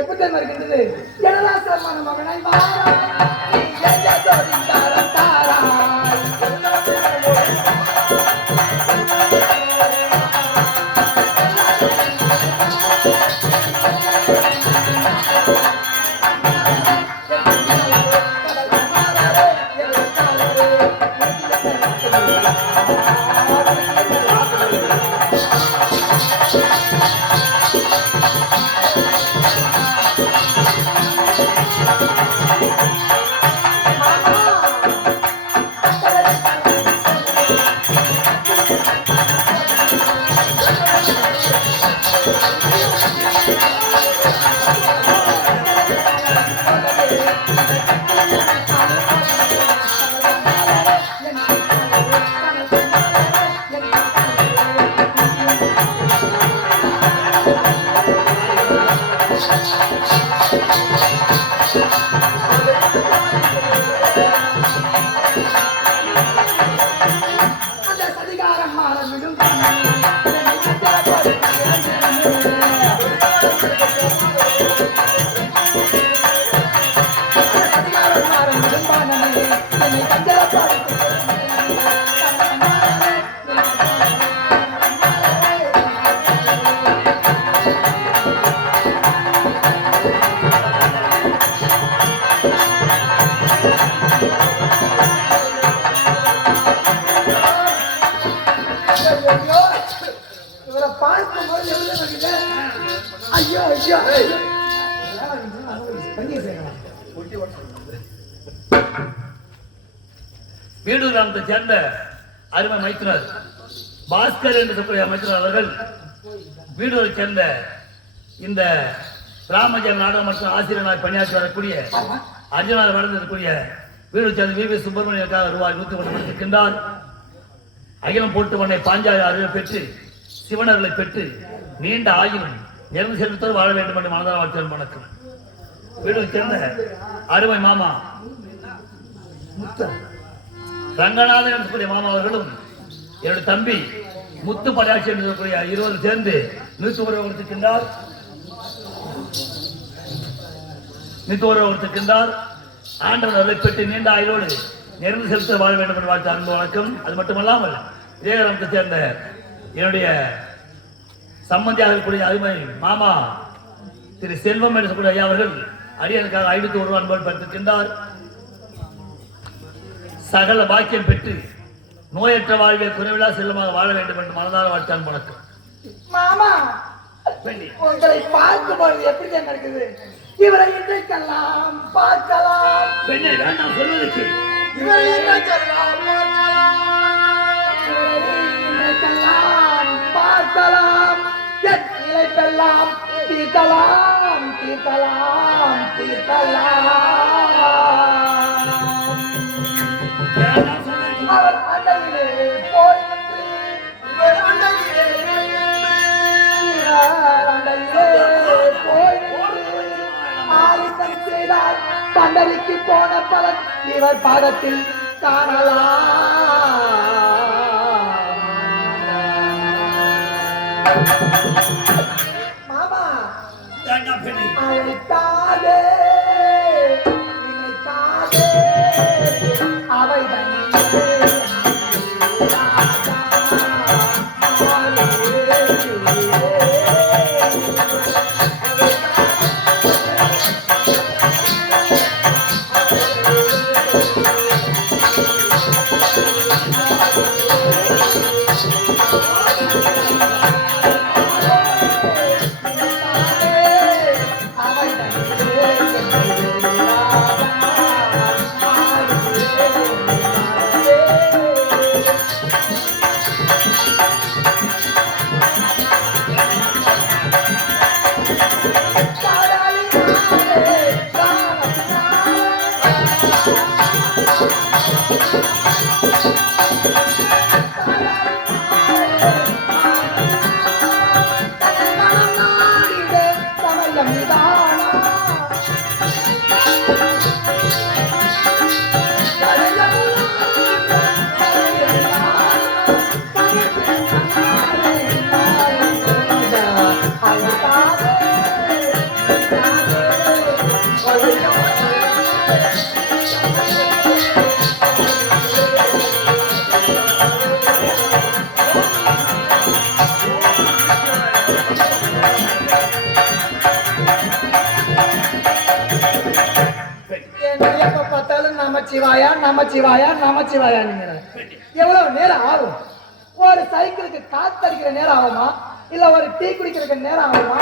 எப்பதான் இருக்கின்றது ஜனதாசமான மகனை தாரா வீடு கிராமத்தை சேர்ந்த அருமை மைத்துனர் பாஸ்கர் என்று சொல்லக்கூடிய அமைச்சர் அவர்கள் வீடூரை சேர்ந்த இந்த ராமஜெயம் நாடகம் மற்றும் ஆசிரியராக பணியாற்றி வரக்கூடிய அர்ஜுனார் வளர்ந்திருக்கக்கூடிய வீடு சேர்ந்த வி. சுப்பிரமணியனுக்காக ரூபாய் 100 கொடுத்திருக்கின்றார். அகிலம் போட்டு மண்ணை பாஞ்சாலி அறிவை பெற்று சிவனர்களை பெற்று நீண்ட ஆயுளும் இறந்து செல்வத்தோடு வாழ வேண்டும் என்று மனதார வாழ்த்து வணக்கம். வீடு சேர்ந்த அருமை மாமா ரங்கநாதன் என்று மாமா அவர்களும் என்னுடைய தம்பி முத்து படையாட்சி என்று சொல்லக்கூடிய இருவரும் சேர்ந்து 100 கொடுத்திருக்கின்றார். 100 கொடுத்திருக்கின்றார். ஆண்டவன் அருளை பெற்று நீண்ட ஆயுளோடு நிறைந்து செலுத்த வாழ வேண்டும் என்று வாழ்த்து அன்பு வணக்கம். அது மட்டுமல்லாமல் இதே கிராமத்தை சேர்ந்த என்னுடைய சம்பந்தியாக இருக்கக்கூடிய அருமை மாமா திரு செல்வம் என்று சொல்லக்கூடிய ஐயா அவர்கள் அடியனுக்காக 501 அன்போடு பெற்றிருக்கின்றார். சகல பாக்கியம் பெற்று நோயற்ற வாழ்வை குறைவில்லா செல்வமாக வாழ வேண்டும் என்று மனதார வாழ்த்தான் வணக்கம். மாமா உங்களை பார்க்கும்போது எப்படி தான் இருக்குது? இவரை இன்றைக்கெல்லாம் பார்க்கலாம். பெண்ணை வேண்டாம் சொல்வதற்கு இவரை இன்றைக்கெல்லாம் பார்க்கலாம். இழைப்பெல்லாம் தீர்க்கலாம் தீர்க்கலாம் தீர்க்கலாம். அவர் அண்டையிலே போய் ஆலித்தம் செய்தால் பண்டரிக்கு போன பலன் இவர் பாதத்தில் காணலாம். மாமா அழைத்தாதே நினைத்தாதே அவை நமச்சிவாயா நமச்சிவாயா நமச்சிவாயா நீங்க எவ்வளவு நேரம் ஆகும்? ஒரு சைக்கிளுக்கு காத்தடிக்கிற நேரம் ஆகுமா, இல்ல ஒரு டீ குடிக்கிறதுக்கு நேரம் ஆகுமா,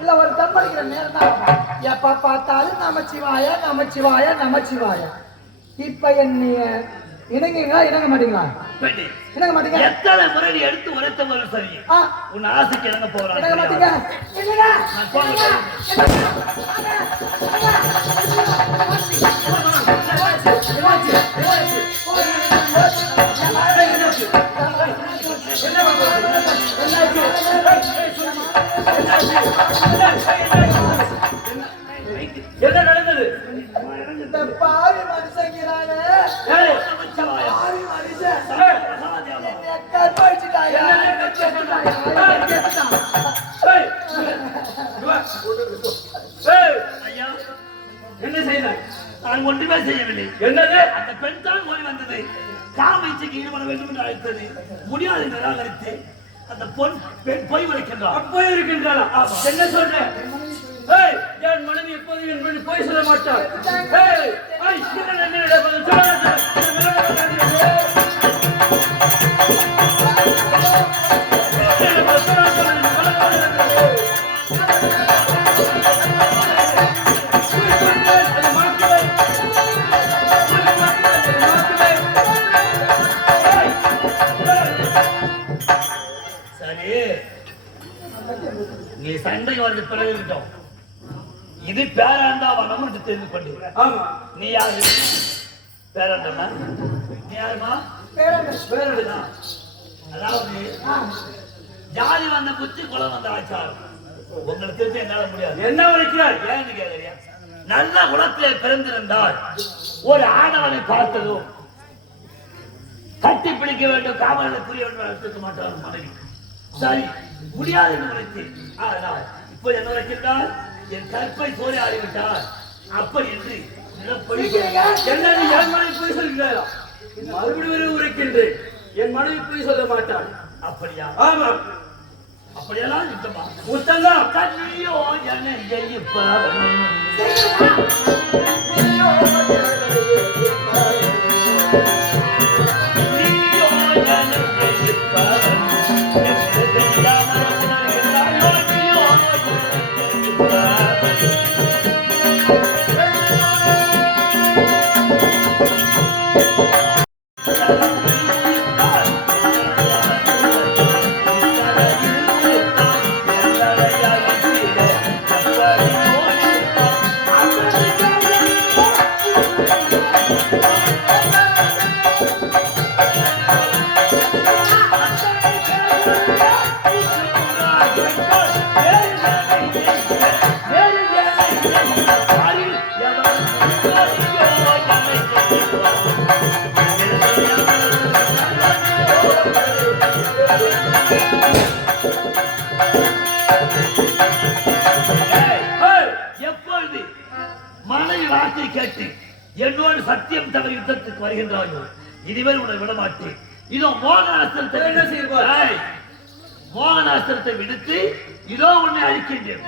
இல்ல ஒரு தம் அடிக்கிற நேரம் தான் ஆகுமா? எப்ப பார்த்தாலும் நமச்சிவாயா நமச்சிவாயா நமச்சிவாயா. இப்ப என்னைய இணங்குங்களா இணங்க மாட்டீங்களா? இணங்க மாட்டீங்க. எத்தனை முறை நீ எடுத்து உரைத்த ஒரு சரி உன் ஆசைக்கு இணங்க போறான். இணங்க மாட்டீங்க. என்ன நடந்தது? இந்த பாவி மனுஷங்கிறானே, பாவி மனுஷன் கற்பழிச்சுட்டாயா? ஐயா என்ன செய்தாய்? நான் ஒன்றுமே செய்யவில்லை. என்னது? அந்த பெண் தான் ஓடி வந்தது, காமீச்சைக்கு ஈடுபட வேண்டும் என்று அழைத்தது. முடியாது நிராகரித்து அந்த பெண் போய் உரைக்கின்றார். போய் இருக்கின்றாளா? என்ன சொல்ற? என் மனைவி எப்போது என் மனைவி போய் சொல்ல மாட்டார். சரி, நீ சண்டை வந்து பிறகு இருக்கட்டும். இது பேராண்டா வனம் என்று தெரிந்து கொண்டு. ஆமா, நீ யாரு? பேராண்டா? நீ யாருமா? பேரண்டா. அதாவது ஜாதி வந்த குச்சி குலம் வந்த ஆச்சாரம் உங்களுக்கு தெரிஞ்சு என்னால முடியாது. என்ன வரைக்கிறார்? ஏன்னு கேட்கறியா? நல்ல குலத்திலே பிறந்திருந்தால் ஒரு ஆடவனை பார்த்ததும் கட்டி பிடிக்க வேண்டும், காவலை புரிய வேண்டும் எடுத்துக்க மாட்டார் மனைவி. சரி, முடியாது என்று உரைத்தேன். ஆனால் இப்போ என்ன உரைக்கின்றால் என் கற்பை சோறி ஆடிவிட்டார் அப்படி என்று என்ன என் மனைவி போய் சொல்கிறாரா? மறுபடியும் உரைக்கின்றேன், என் மனைவி போய் சொல்ல மாட்டாள். அப்படியா? ஆமா. அப்படியெல்லாம் யுத்தமா? முத்தந்தான் கண்ணியோ என்ன எப்பொழுது மனைவி வார்த்தை கேட்டு என்னோடு சத்தியம் தவறு யுத்தத்துக்கு வருகின்றாயோ இதுவரை உன்னை விட மாட்டேன். இதோ மோகனாஸ்திரத்தை என்ன செய்வாய்? மோகனாஸ்திரத்தை விடுத்து இதோ உன்னை அழிக்கின்றேன்.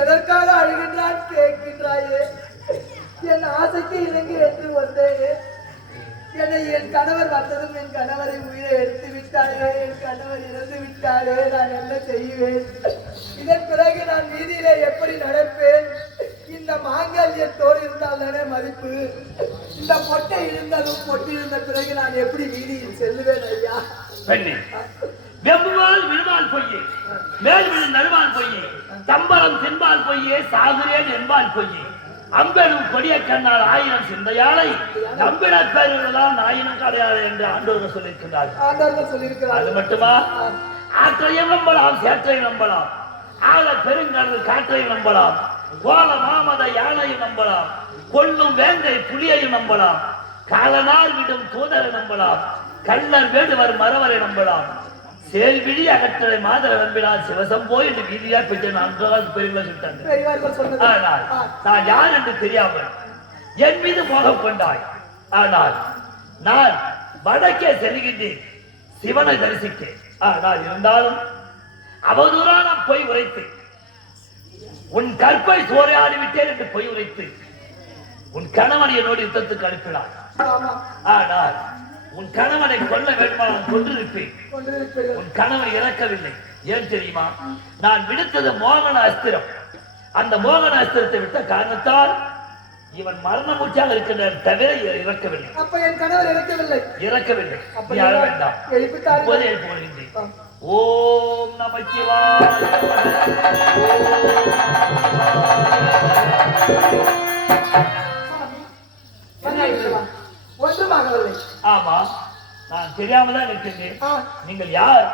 எதற்காக அழுகின்றான் கேட்கின்றாயே? என் ஆசைக்கு இணங்கி என்று வந்தேனே. என்னை என் கணவர் வந்ததும் என் கணவரை உயிரை எடுத்து விட்டாரே, என் கணவர் இறந்து விட்டாரே, நான் என்ன செய்வேன்? இதன் பிறகு நான் வீதியிலே எப்படி நடப்பேன்? இந்த மாங்கல்யத்தோடு இருந்தால் தானே மதிப்பு. இந்த பொட்டை இருந்ததும் பொட்டி இருந்த பிறகு நான் எப்படி வீதியில் செல்லுவேன் ஐயா? வெம்புவால் விழுவால் பொய்யே, மேல் விழு நடுவால் பொய்யே, தம்பரம் தின்பால் பொய்யே, சாகுரேன் என்பால் பொய்யே, அம்பெரும் கொடிய கண்ணால் 1000 சிந்தையாளை நம்பிட பேருதான் நாயினும் கிடையாது என்று ஆண்டோர்கள் சொல்லியிருக்கிறார். அது மட்டுமா? ஆற்றையும் நம்பலாம், சேற்றையும் நம்பலாம், ஆழ பெருங்கடல் காற்றையும் நம்பலாம், கோல மாமத யானையும் நம்பலாம், கொள்ளும் வேங்கை புலியையும் நம்பலாம், காலனால் விடும் தூதரை நம்பலாம், கள்ளர் வேடுவர் மறவரை நம்பலாம், செயல்விழி அகற்றலை மாதரை நம்பினால் சிவசம்போ என்று வீதியா பெற்ற 4 பெரியவர்கள் சொல்லிட்டாங்க. ஆனால் நான் யார் என்று தெரியாமல் என் மீது மோகம் கொண்டாய். ஆனால் நான் வடக்கே செல்கின்றேன் சிவனை தரிசித்தேன். ஆனால் இருந்தாலும் அவதூறான பொய் உரைத்து உன் கற்பை சோறையாடி விட்டேன் என்று பொய் உரைத்து உன் கணவன் என்னோடு யுத்தத்துக்கு அனுப்பினார். ஆனால் உன் கணவனை கொல்ல வேண்டுமானால் கொன்றிருப்பேன். உன் கணவன் இறக்கவில்லை. ஏன் தெரியுமா? நான் விடுத்தது மோகன அஸ்திரம். அந்த மோகன அஸ்திரத்தை விட்ட காரணத்தால் இவன் மரண மூச்சாக இருக்கின்ற தவிர இறக்கவில்லை. அப்ப என் கணவர் இறக்கவில்லை. நீ அழ வேண்டாம். இப்போது எழுப்புகின்றேன். ஓம் நமச்சிவாய. ஒன்றுமாகவில்லை. ஆமா, நான் தெரியாமதான் இருக்கின்றேன். நீங்கள் யார்?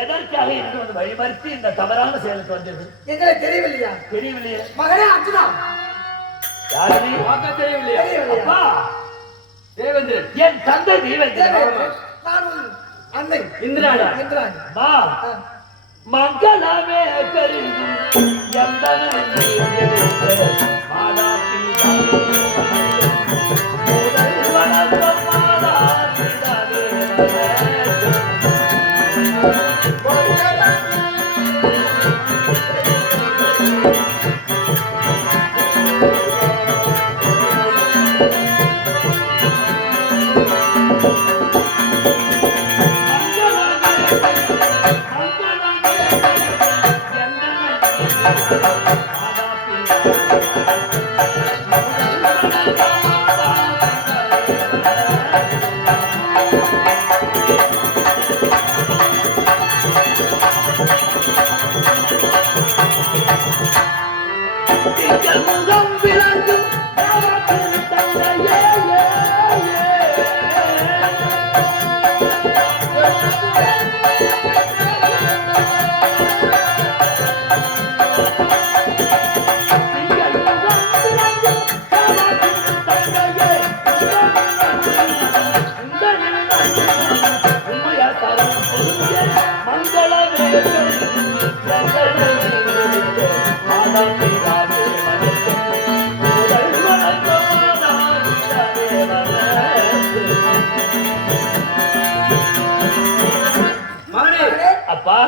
எதற்காக என்று வந்து வழிமறித்து இந்த தவறான செயலுக்கு வந்தது? எங்களை தெரியவில்லையா? தெரியவில்லையே. மகனே அர்ஜுனா. யாரு? தெரியவில்லையா? அப்பா தேவேந்திரன், என் தந்தை தேவேந்திரன். நான் அன்னை இந்திராணி. மா மங்களமே பெருகும் எந்த மாதா பீதா அப்பா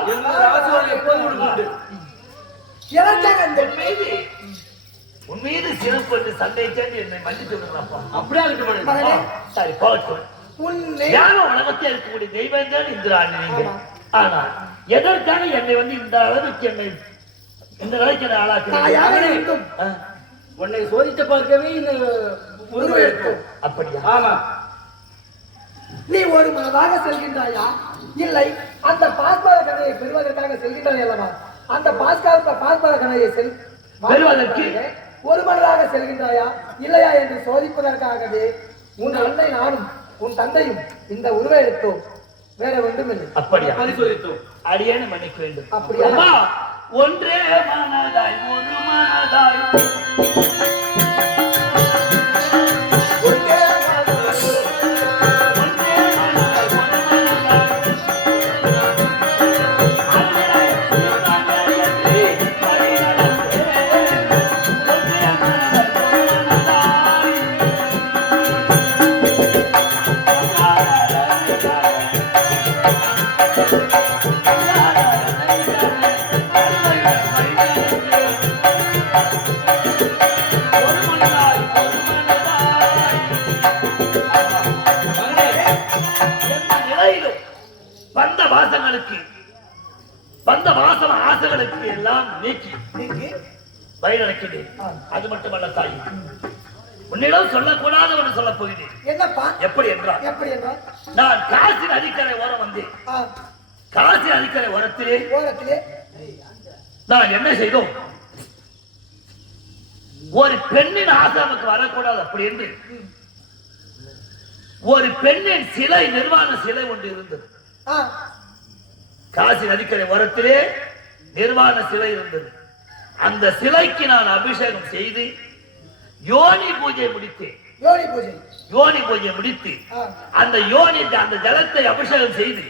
உன் மீது சிறப்பு என்று சந்தேகித்து என்னை மன்னித்து விடுறப்பா. அப்படியா இருக்கு. சரி போகட்டும். உலகத்தில் இருக்கக்கூடிய தெய்வங்கள் இந்திராணி நீங்கள். ஆனால் எதற்காக என்னை வந்து இந்த அளவுக்கு என்னை இந்த நிலைக்கு ஆளாக்கிறேன்? உன்னை சோதித்து பார்க்கவே இந்த உருவெடுக்கும். அப்படியா? ஆமா. நீ ஒரு மனதாக செல்கின்றாயா, இல்லை அந்த பாஸ்பார கணையை பெறுவதற்காக செல்கின்றாய் அல்லவா? அந்த பாஸ்பார கணையை பெறுவதற்கு ஒரு மனதாக செல்கின்றாயா, இல்லையா என்று சோதிப்பதற்காகவே உன் அன்னை நானும் உன் தந்தையும் இந்த உருவை எடுத்தோம். வேற ஒன்றுமில்லை. அப்படியா? பரிசோதித்தோம். அடியேன்னு மன்னிக்க வேண்டும். அப்படியா? ஒன்றே மனதாய் ஒரு மனதாய் வந்த வாசன ஆசைகளுக்கு எல்லாம் நீக்கி வழிநடக்கிறேன். அது மட்டுமல்ல தாய், உன்னிடம் சொல்லக்கூடாத ஒன்று சொல்ல போகிறேன். என்னப்பா? எப்படி என்றால் நான் காசி நதிக்கரை ஓரம் வந்தேன். காசி நதிக்கரை ஓரத்திலே நான் என்ன செய்தோம், ஒரு பெண்ணின் ஆசை நமக்கு வரக்கூடாது அப்படி என்று ஒரு பெண்ணின் சிலை, நிர்வாண சிலை ஒன்று இருந்தது. காசி நதிக்கரை ஓரத்திலே நிர்வாண சிலை இருந்தது. அந்த சிலைக்கு நான் அபிஷேகம் செய்து யோனி பூஜை முடித்தேன். யோனி பூஜை முடித்து அந்த அந்த ஜலத்தை அபிஷேகம் செய்து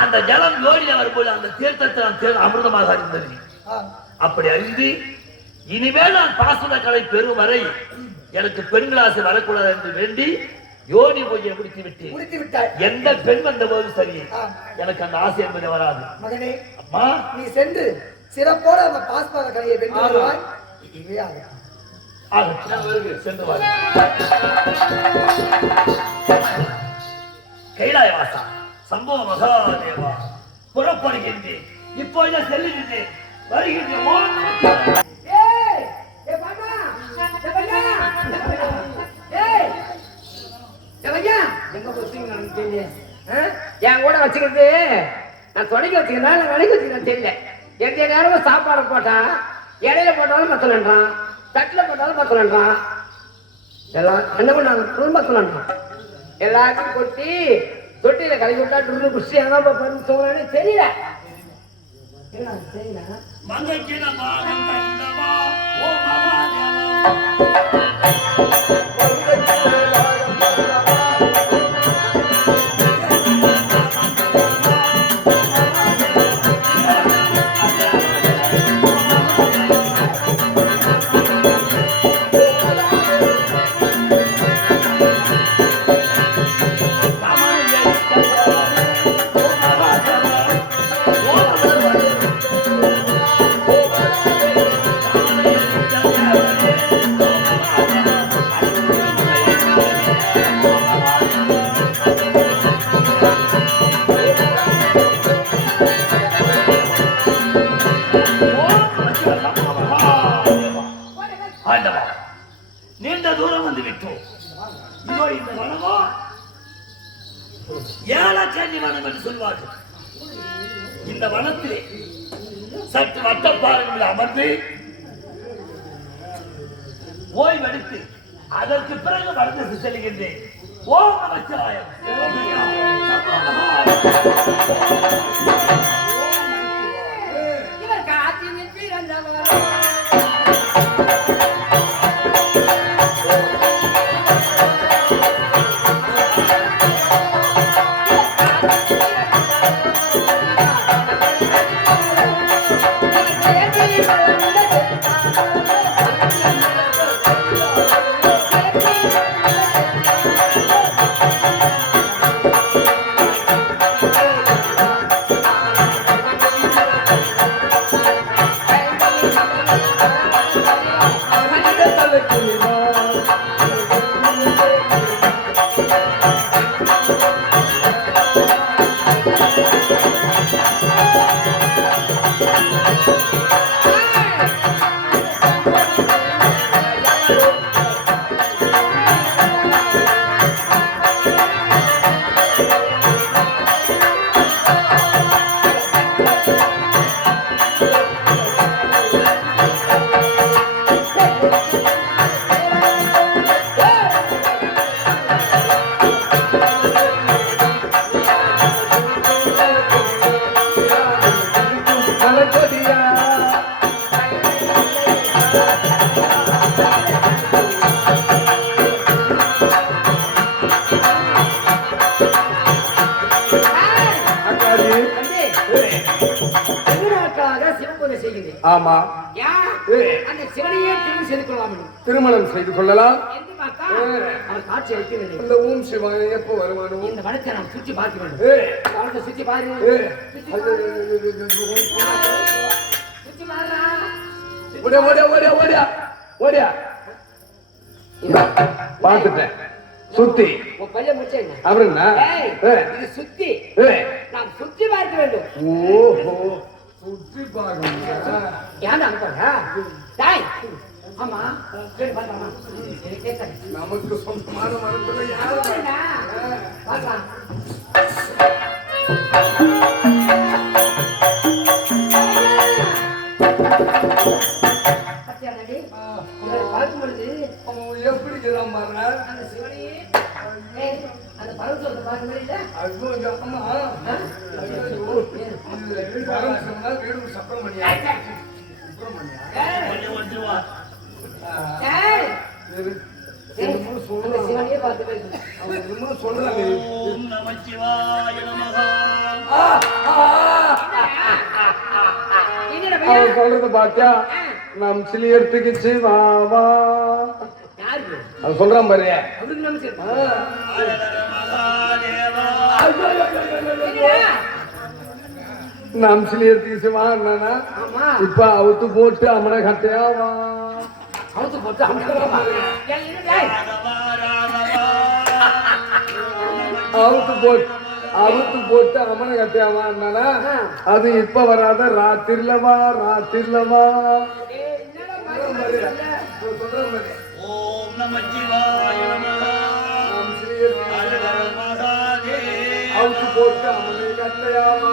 அந்த ஜலம் யோனியில் வரும்போது அந்த தீர்த்தத்தை நான் அமிர்தமாக அறிந்தது. அப்படி அறிந்து இனிமேல் நான் பாசன கலை பெறும் வரை எனக்கு பெண்களாசை வரக்கூடாது என்று வேண்டி யோனி பொய்யை முடித்து விட்டாய். எந்த பெண் வந்த போது சரி எனக்கு அந்த ஆசை என்பது வராது. மகனே, அம்மா நீ சென்று சிறப்போட அந்த பாஸ்பாத கலையை வென்று வருவாய். சென்று வா. கைலாயவாசா சம்பவ மகாதேவா புறப்படுகின்றேன். இப்போது செல்லுகின்றேன், வருகின்றேன். என் கூட வச்சுக்கிறது நான் தொடங்கி வச்சுக்கிறேன், நான் வணக்கி வச்சுக்கிறேன் தெரியல. எந்த நேரமும் சாப்பாடு போட்டா இடையில போட்டாலும் மத்தலன்றான், தட்டில் போட்டாலும் மத்தலன்றான். எல்லாம் என்ன பண்ணாங்க மத்தலன்றான். எல்லாத்தையும் கொட்டி தொட்டியில கலை விட்டா டுரு குஷி அதான் பண்ணு சொல்றேன்னு தெரியல. என்ன தெரியல நீண்ட தூரம் வந்து விட்டோம். இதோ இந்த வனமோ ஏலக்கண்ணி வனம் என்று சொல்வார்கள். இந்த வனத்திலே சற்று வட்டப்பாறையில் அமர்ந்து ஓய்வெடுத்து அதற்கு பிறகு வடக்கு செல்கின்றேன். ஓம் நமச்சிவாயம். ஆமா, அந்த சிவனையே திருமணம் செய்து கொள்ளலாம். திருமணம் செய்து கொள்ளலாம். அவர் காட்சி அளிக்கிறது. இந்த ஓம் சிவாய எப்போ வருவானோ இந்த வனத்தை நாம் சுற்றி பார்க்க வேண்டும். சுற்றி பாருங்க. பார்த்துட்டேன். சுத்தி பல்ல முடிச்சேன். அவருங்க இது சுத்தி நாம் சுற்றி பார்க்க வேண்டும். ஓஹோ, சுத்தி பார்க்கணும். ஏன் அனுப்புறா? டாய் ஆமா, கேட்டு பாருமா. நமக்கு சொந்தமான மரத்துல யாரு பார்க்கலாம். பார்க்கும் பொழுது எப்படி மாற அந்த சிவனையே அந்த பரவசத்தை பார்க்க முடியல. வீடு சப்ரமணியா சிவனையே பார்த்து சொல்றாங்க. சொல்றது பாத்தியா, நம் சிலியர்த்துக்குச்சு. வா வா, அது சொல்றான் பாரு. அவருக்கு நமஸ்காரம். நம்சிலியர் தீசுவா நானா ஆமா இப்ப அவுத்து போட்டு அமன கட்டையாவா அவுத்து போட்டு அவுத்து போட்டு அமன கட்டையாவா நானா அது இப்ப வராத ராத்திரிலவா ராத்திரிலவா ஓம் நம சிவாய நமஹ. அவுத்து போட்டு அமனை கட்டையாவா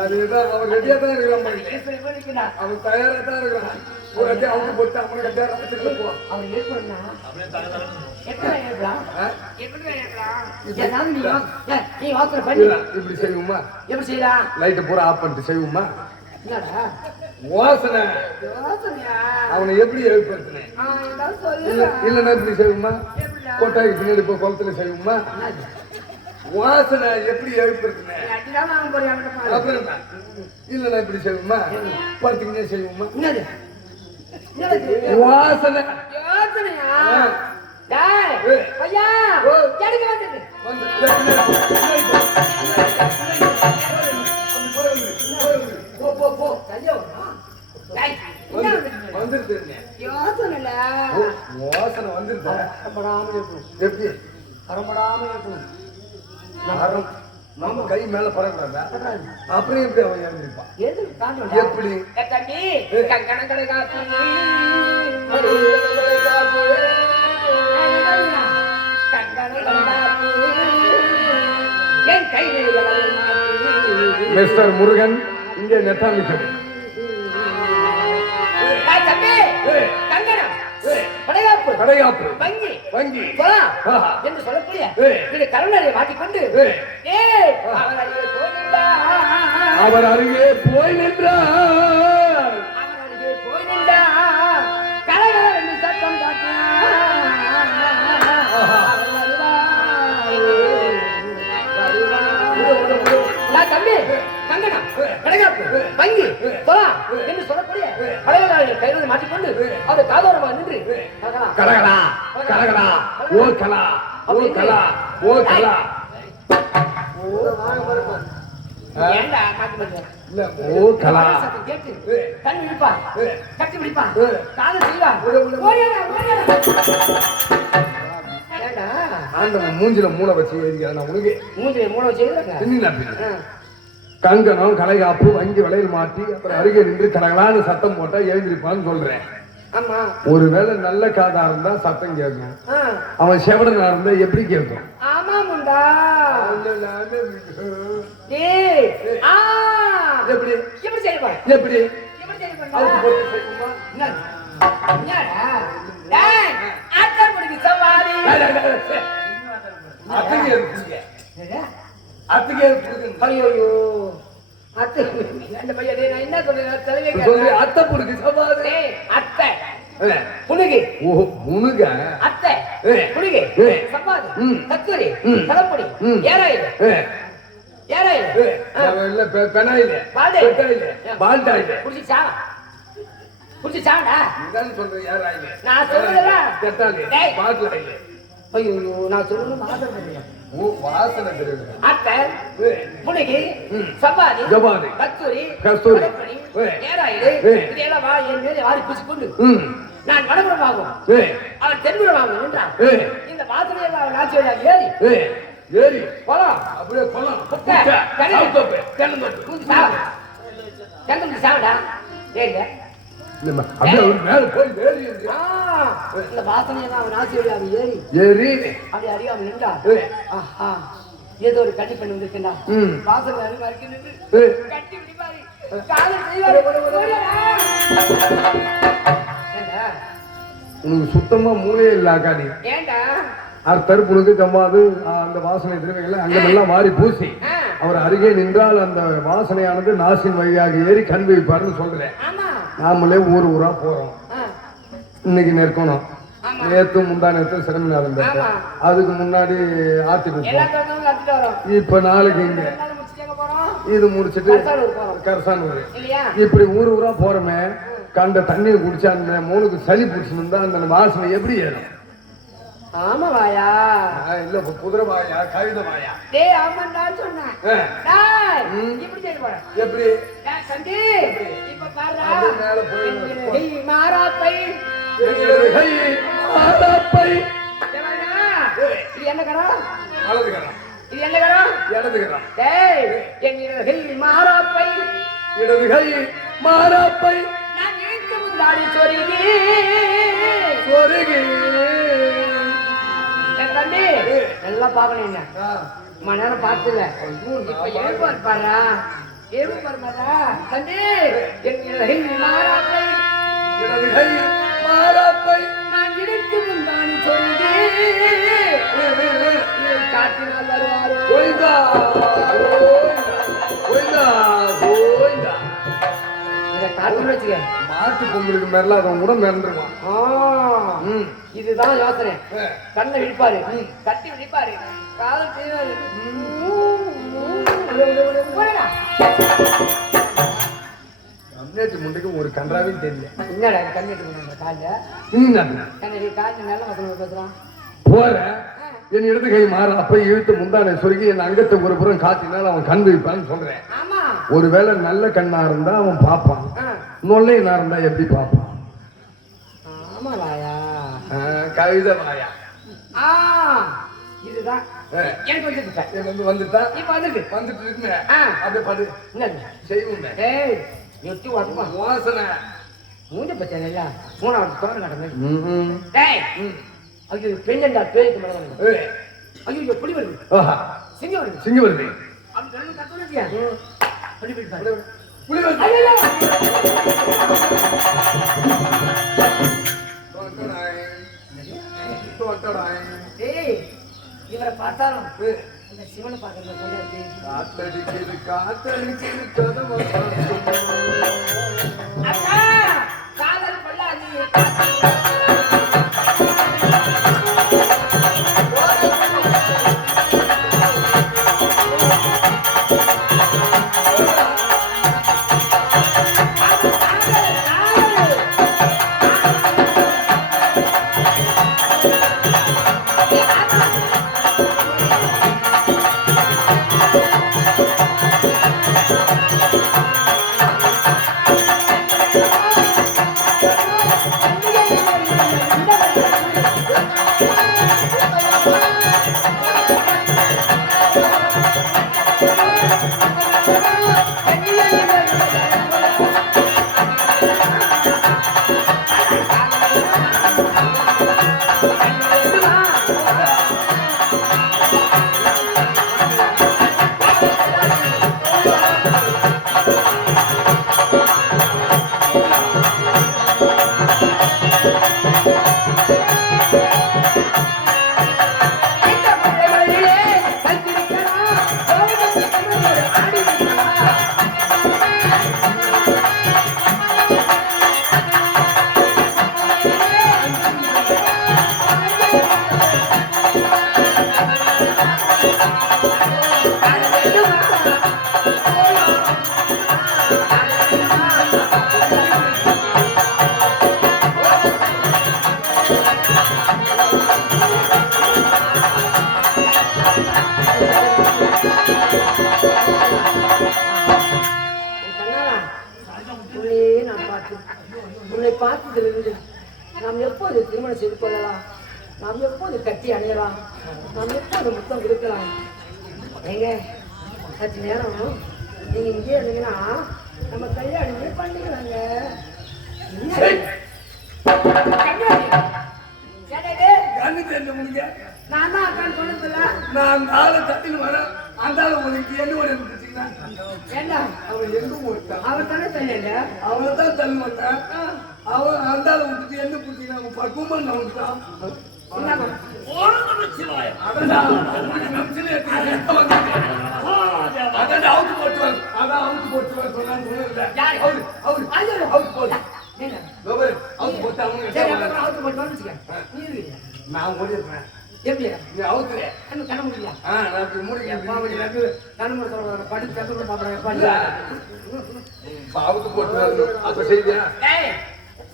அதுதான் அவர் ரெடியா தான் இருக்கிறான். அவன் தயாரா தான் இருக்கிறான். ஒரு அடி அவுத்து போட்டு அமனை கட்டையா ராத்திரில போ. அவர் ஏற்படுனா எப்படி ஏற்படலாம் எப்படி ஏற்படலாம் நீ வாசனை பண்ணி இப்படி செய்வோமா? எப்படி செய்யலாம் லைட்டை பூரா ஆஃப் பண்ணிட்டு செய்வோமா? என்னடா வாசனை யோசனையா அவனை எப்படி எழுப்பினேன் இல்லன்னா இப்படி செய்வோமா? கொட்டாய்க்கு பின்னாடி இப்போ குளத்துல செய்வோமா? வாசனை எப்படி எழுப்பினேன் அப்புறம் என்ன? இல்லன்னா இப்படி செய்வோமா? படுத்துக்கிட்டே செய்வோமா? வாசனை வந்துருது. வாசனை வந்துருது. எப்படி நம்ம கை மேல படக்கூடாதா? அப்புறம் எப்படி அவன் எழுந்திருப்பான்? எப்படி மிஸ்டர் முருகன் இங்கே நெட்டாமிச்சது கடையாப்பு வங்கி என்று சொல்லக்கூடிய கருணரை மாட்டிக்கொண்டு அவர் அருகே போய் நின்றார். கலகல என்று சத்தம் தம்பி கங்கனா கடைகாப்பு வங்கி என்று சொல்லக்கூடிய பழைய கைகளை மாட்டிக்கொண்டு அவர் காதோரமா நின்று கலகலா கலகலா ஓ கலா ஓ கலா ஓ கலா ஏண்டா மாட்டி பண்ணுங்க இல்ல ஓ கலா கேட்டு கண் விழிப்பா கட்டி விழிப்பா காது செய்வா ஏண்டா ஆண்டவன் மூஞ்சில மூளை வச்சு எழுதிக்கிறேன் நான் உனக்கு மூஞ்சில மூளை வச்சு கங்கணம் கலைகாப்பு வங்கி வளையல் மாட்டி அப்புறம் அருகே நின்று கலகலான்னு சத்தம் போட்டா எழுந்திருப்பான்னு சொல்றேன். ஆமா ஒருவேளை நல்ல காதா இருந்தா சத்தம் கேட்கும். அவன் செவடனா இருந்தா எப்படி கேட்கும்? ஆமா முண்டா எப்படி எப்படி செய்வா எப்படி எப்படி செய்வா அவுத்து போட்டு செய்யுமா? அத்தை புடுக்கு சவாது அத்தை புனுகு முனுக அத்தை புனுகு சப்பாது கத்தூரி கலப்பொடி ஏராயில் ஏராயில் இல்ல பெனாயில பெட்டாயில பால்டாயில குடிச்சு சாடா நீதான் சொல்ற ஏராயில நான் சொல்றேன்ல பெட்டாயில பால்டாயில ஐயோ நான் சொல்றது மாதிரி ஓ வாசனை தெரியுது அத்தை புனுகு சப்பாது ஜபாது கத்தூரி கஸ்தூரி ஏராயில் இதெல்லாம் வா என் மேலே வாரி பூசிக்கொண்டு நான் வடபுறமாகும் அவன் தென்புறமாகும் என்றான். இந்த வாசனையில் அவன் நாச்சியாக ஏறி ஏறி போலாம் அப்படியே போலாம் சாவடா ஏறில அப்படியே மேல போய் ஏறி இந்த வாசனையில் அவன் நாச்சியாக அவன் ஏறி ஏறி அப்படி அறியாம நின்றா ஆஹா ஏதோ ஒரு கட்டி பண்ணி வந்திருக்கா வாசனை அறிவா இருக்கு கட்டி விடிப்பாரு காலை செய்வாரு உனக்கு சுத்தமா மூளையே இல்ல அக்காடி ஏண்டா தருப்புனுக்கு கம்பாது அந்த வாசனை திரவைகளை அங்கெல்லாம் வாரி பூசி அவர் அருகே நின்றால் அந்த வாசனையானது நாசின் வழியாக ஏறி கண் வைப்பாருன்னு சொல்றேன். நாமளே ஊர் ஊரா போறோம். இன்னைக்கு நெற்கணும் நேத்து முந்தா நேத்து சிரமநாதன் அதுக்கு முன்னாடி ஆத்திக்கு இப்ப நாளைக்கு இங்க இது முடிச்சிட்டு கரசானூர் இப்படி ஊர் ஊரா போறோமே கண்ட தண்ணியை குடிச்சா அந்த மூணுக்கு சளி பிடிச்சிருந்தா அந்த வாசனை எப்படி ஏறும்? ஆமா வாயா இல்ல குதிரை வாயா கழுத வாயா? டேய் ஆமாண்டா சொன்னேன். டேய் இப்படி செய்ய போற எப்படி? டேய் சந்தி இப்ப பாருடா மேல போய் டேய் மாராப்பை கை மாராப்பை தேவாடா இது என்ன கரா? வலது கரம். இது என்ன கரா? இடது கரம். டேய் என்னிட கை மாராப்பை இடது கை மாராப்பை நான் ஏத்து முந்தாடி சொருகி சொருகி தம்பி நல்லா பாக்கணும் என்ன மணி நேரம் பார்த்துல இப்ப எழுப்பாரு பாரா எழுப்பாரு பாரா தம்பி என் மாறாப்பை இடது கை மாராப்பை நான் இருக்கு முந்தானி சொல்லி காட்டினால் வருவாரு கோயிந்தா கோயிந்தா கோயிந்தா இதை காட்டுன்னு வச்சுக்க மாட்டு பொங்கலுக்கு மேலாதவன் கூட மிரண்டுருவான். இதுதான் யோசனை. கண்ணை விழிப்பாரு கட்டி விழிப்பாரு கால் செய்வாரு கம்யூனிட்டி முண்டுக்கு ஒரு கன்றாவே தெரியல. என்னடா கண்ணெட்டு பண்ண கால கண்ணடி கால நல்ல வசனம் பேசுறான் போற என் இடது கை மாற அப்ப இழுத்து முந்தானை சொருகி என் அங்கத்தை ஒரு புறம் காட்டினால அவன் கண் வைப்பான்னு சொல்றேன். ஆமா ஒருவேளை நல்ல கண்ணா இருந்தா அவன் பார்ப்பான், நொல்லையா இருந்தா எப்படி பார்ப்பான்? ஆமா வாயா கவித வாயா இதுதான் எனக்கு வந்துட்டேன் வந்துட்டா இப்ப வந்துட்டு வந்துட்டு இருக்குமே அப்படியே படு செய்வோம். ஏய் எட்டி வரமா வாசனை மூஞ்ச பச்சை இல்ல மூணாவது தோற கட்டணும். டேய் ஐயோ பெண்ணண்டா பேருக்கு மேல ஐயோ புலி வருது சிங்கம் வருது சிங்கம் வருது அப்படி ரெண்டு கத்துறியா புலி வருது புலி வருது ஏய் இவரை பார்த்தாலும் இந்த சிவனை பார்க்கறது கொண்டாடி காத்தடிக்குது காத்தடிக்குது கதவை அக்கா காதல் கொள்ளாதி உன்னை பார்த்ததிலிருந்து நாம் எப்போது திருமணம் செய்து கொள்ளலாம், நாம் எப்போது கட்டி அணையலாம், நாம் எப்போது முத்தம் கொடுக்கலாம்? ஏங்க சற்று நேரம் நீங்க இங்கே இருந்தீங்கன்னா நம்ம கல்யாணமே பண்ணிக்கலாங்க. நான் தான் அக்கான்னு சொன்னதில்ல. நான் ஆளை தட்டின்னு வரேன், அந்த ஆளை உனக்கு என்ன ஒரு ஏண்டா அவன் எங்க போட்டான்? அவர் தானே தள்ளிங்க. அவனை தான் தள்ளி வந்தான். அவன் அந்த ஆளை விட்டுட்டு என்ன பிடிச்சிங்கன்னா அவன் பக்குவம் அவனுக்குதான் அவுத்து போட்டுவார். அதான் அவுத்து போட்டுவார் சொன்னான்னு நான் ஓடிடுறேன். எப்படி நீ அவுத்துறே கண்ண முடியல நான் இப்படி மூடிக்க கண்ணு முடிச்சு படுத்து தந்து பாப்பா அவுத்து போட்டு அப்ப செய்தியா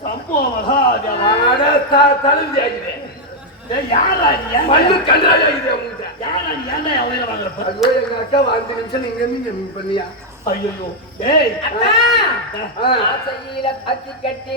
சம்பவ மகாதேவா தழுவி ஆகிதே யாரா நீ மண்ணு கண்டாடி ஆகிதே உங்ககிட்ட யாரா நீ ஏன்டா உயிரை வாங்குறப்ப ஐயோ எங்க அக்கா 5 நிமிஷம் நீங்க நீங்க பண்ணியா ஐயோ ஏய் ஆசையில அத்தி கட்டி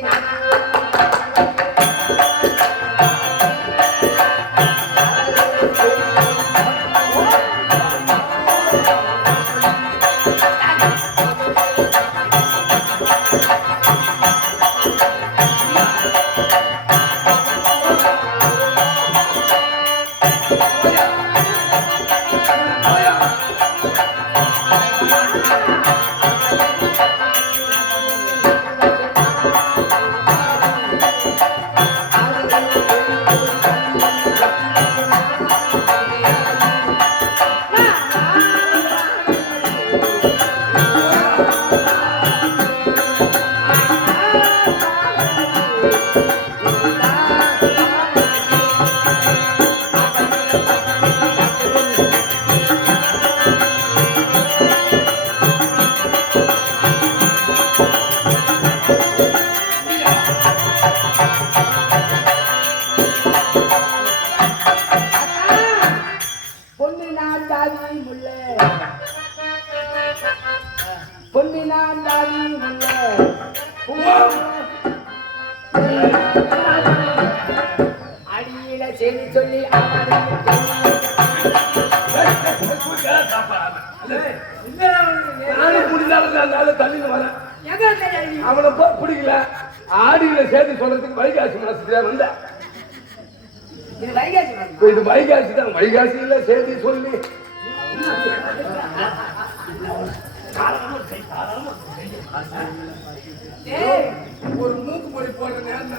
அடியில செய்தி சொல்லி நானும் முடிஞ்சாலும் தள்ளின்னு வரேன் அவனை பிடிக்கல ஆடியில சேர்த்து சொல்றதுக்கு வைகாசி மாசத்துல வந்த இது வைகாசி தான் வைகாசியில சேர்த்து சொல்லி ஒரு மூக்கு மொழி போடுற நேரம்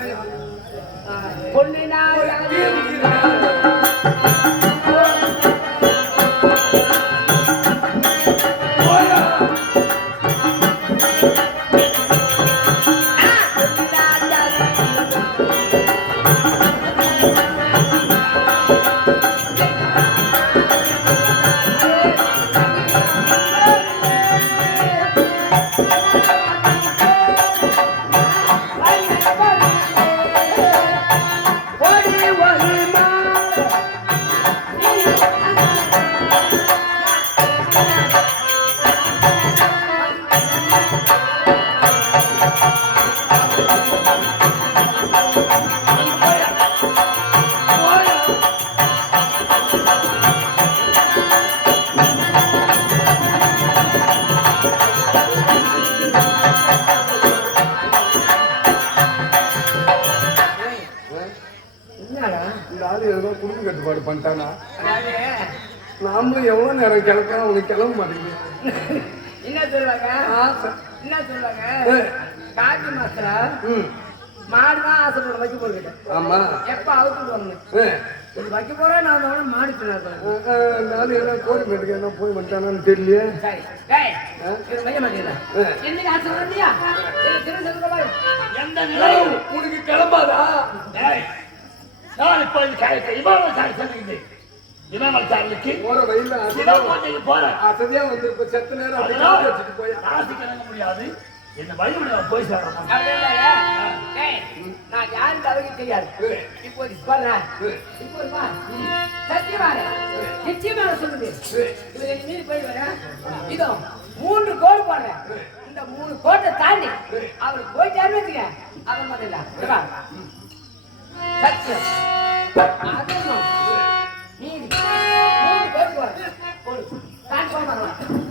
குடும்ப கட்டுப்பாடு பண்ணிட்டானா நாமளும் எவ்வளவு நேரம் கிளப்பா அவனுக்கு கிளம்ப மாட்டேங்குது என்ன சொல்லுவாங்க என்ன சொல்லுவாங்க காட்டு மாஸ்டரா மாடுதான் ஆசைப்பட வைக்க போகிட்ட ஆமா எப்ப அவுத்து போகணும் வைக்க போறேன் நான் மாடு சொன்னேன் நானும் என்ன கோரி மேட்டுக்கு என்ன போய் வந்துட்டானான்னு தெரியலையே வைக்க மாட்டேங்களா என்ன ஆசை வந்தியா எந்த நிலையும் உனக்கு கிளம்பாதா நான் இப்போ இமாமச்சாரலுக்கு போற வயல போறேன் அசதியா வந்து இப்ப செத்த நேரம் வச்சுட்டு போய் ஆசை கிளம்ப முடியாது என்ன வழி போய் சேரணும் நான் யாருக்கு அவருக்கு தெரியாது இப்போ நிச்சயமாக சொல்லுது இதுல மீறி போயிடுவேன் இதோ 3 கோடு போடுறேன் இந்த 3 கோட்டை தாண்டி அவர் போயிட்டாருன்னு வச்சுக்க அவன் மட்டும் சத்தியம் அதனும் மீறி 3 கோடு போடுறேன்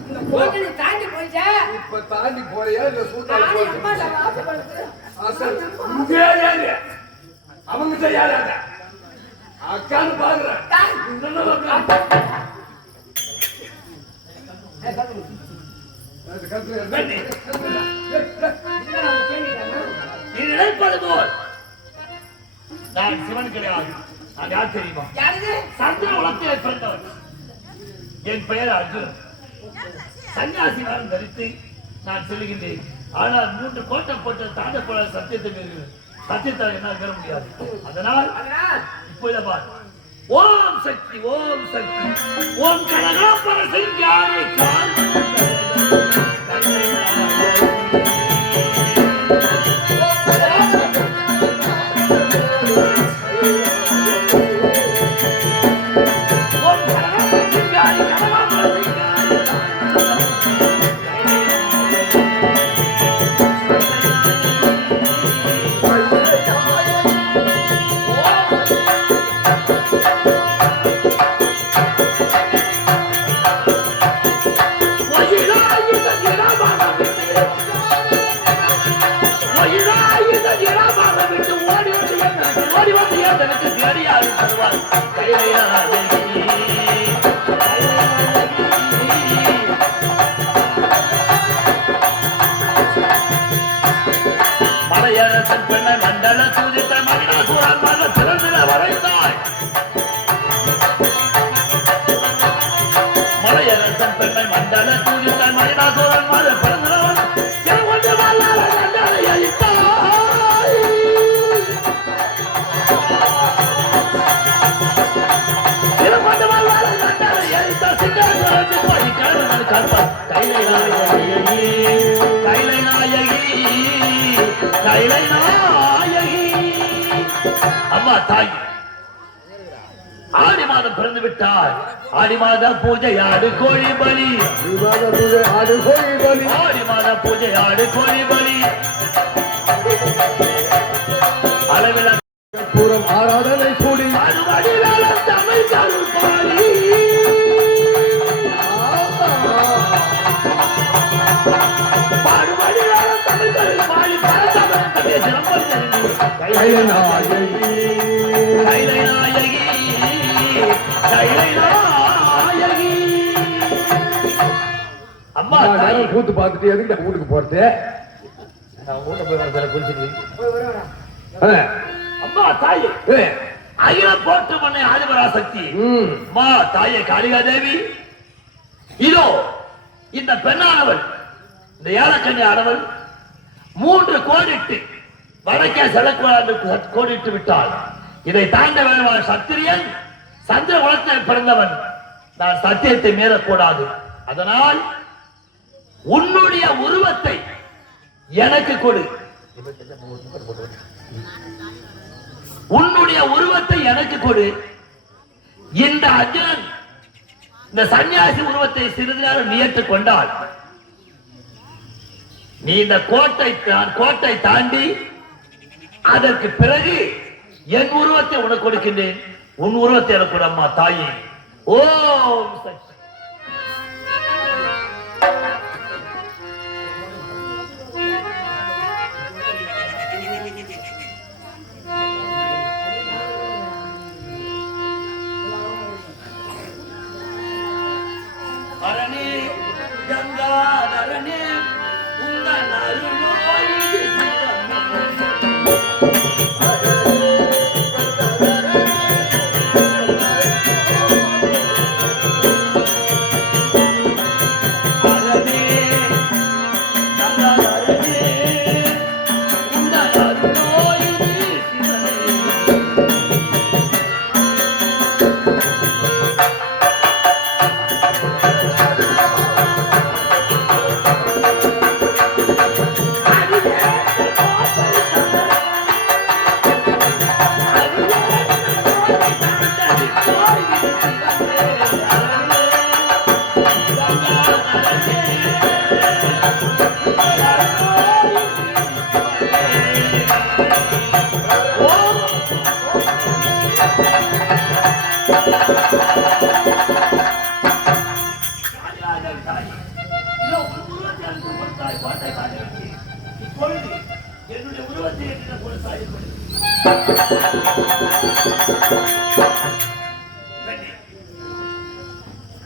இந்த கோட்டை தாண்டி போயிட்டா இப்ப தாண்டி போறியா இல்ல சூட்டால அவங்க யாராங்க அக்கான்னு பாக்குறேன் நீ நினைப்பது போல் நான் சிவன் கிடையாது. நான் யார் தெரியுமா? சந்திர உலகத்திலே பிறந்தவர். என் பெயர் அர்ஜுனன். சன்னியாசி வேடம் தரித்து நான் செல்கின்றேன். ஆனால் 3 கோட்டை போட்டு தாண்டப்பட சத்தியத்தை சத்தியத்தால் என்னால் பெற முடியாது. அதனால் இப்போத பார் ஓம் சக்தி ஓம் சக்தி ஓம் கனகாம்பர சிங்காரி மலையரசன் பெண்ணை மண்டல சூதித்த மகிழாசுரன் மத திறந்திட வரைந்தாய் மலையரசன் பெண்ணை மண்டல சூதித்த மகிழாசுரன் மத பிறந்தவன் செவண்டு வல்லார கண்டலை அளித்தாய் செவண்டு வல்லார கண்டலை அளித்த சிங்காசுரன் போய் கடவுள் காப்பார் கைலை நாயகி கைலை நாயகி கைலை நாயகி அம்மா தாய் ஆடி மாதம் பிறந்து விட்டார் ஆடி மாத பூஜை ஆடு கோழி பலி ஆடு கோழி பலி ஆடி மாத பூஜை ஆடு கோழி பலி அளவில் பூரம் ஆராதனை கூடி அறுவடியாள தமிழ் கருள் பாடி பாடுபடியாள தமிழ் கருள் பாடி கைலை நாயகி கைலை நாயகி கைலை நாயகி அம்மா தாய் கூத்து பார்த்துட்டு எதுக்கு நான் வீட்டுக்கு போறது அம்மா தாயே அகில போட்டு பண்ண ஆதிபராசக்தி அம்மா தாயே காளிகா தேவி இதோ இந்த பெண்ணானவள் இந்த ஏலக்கண்ணி ஆனவள் 3 கோடிட்டு வடக்கே செலக்கூடாது கோடிட்டு விட்டாள் இதை தாண்ட வேண்டுமான சத்திரியன் சந்திர குலத்தில் பிறந்தவன் நான் சத்தியத்தை மீறக்கூடாது அதனால் உன்னுடைய உருவத்தை எனக்கு கொடு உன்னுடைய உருவத்தை எனக்கு கொடு இந்த அர்ஜுனன் இந்த சன்னியாசி உருவத்தை சிறிது நேரம் நீ ஏற்றுக்கொண்டால் நீ இந்த கோட்டை தாண்டி அதற்கு பிறகு என் உருவத்தை உனக்கு கொடுக்கின்றேன் உன் உருவத்தை எனக்கு கொடு அம்மா தாயே ஓம் சக்தி அரணே கங்காதரனே உங்கள் அருளோய் என்னுடைய உருவத்தை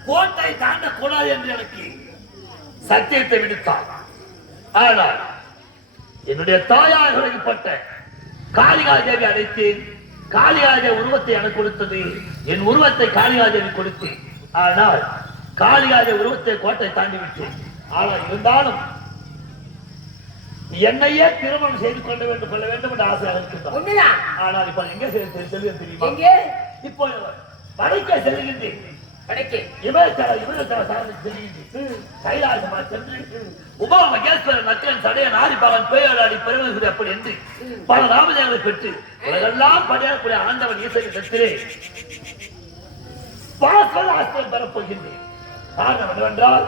கோட்டை தாண்டக்கூடாது என்று எனக்கு சத்தியத்தை விடுத்தார். ஆனால் என்னுடைய தாயார் வழங்கப்பட்ட காளிகாதேவி அழைத்தேன். காளிகாதேவி உருவத்தை எனக்கு கொடுத்தது, என் உருவத்தை காளிகாதேவி கொடுத்தேன். ஆனால் காளிகாதேவி உருவத்தை கோட்டை தாண்டி விட்டேன். ஆனால் இருந்தாலும் என்னையே திருமணம் செய்து கொள்ள வேண்டும் என்று ஆசை இருக்கின்றார். ஆனால் இப்ப எங்க செல்வது தெரியுமா? இப்போ வடக்கே செல்கின்றேன். வடக்கே இவரத்தல சார்ந்து செல்கின்றேன். கைலாசமா சென்று உமா மகேஸ்வரன் நக்கன் சடையன் ஆரிப்பாகன் பேயாடி பெருமகுடி அப்படி என்று பல ராமதேவரை பெற்று உலகெல்லாம் படையக்கூடிய ஆண்டவன் ஈசனை பெற்றே பாஸ்வர ஆஸ்திரம் பெறப்போகின்றேன். காரணம் என்னவென்றால்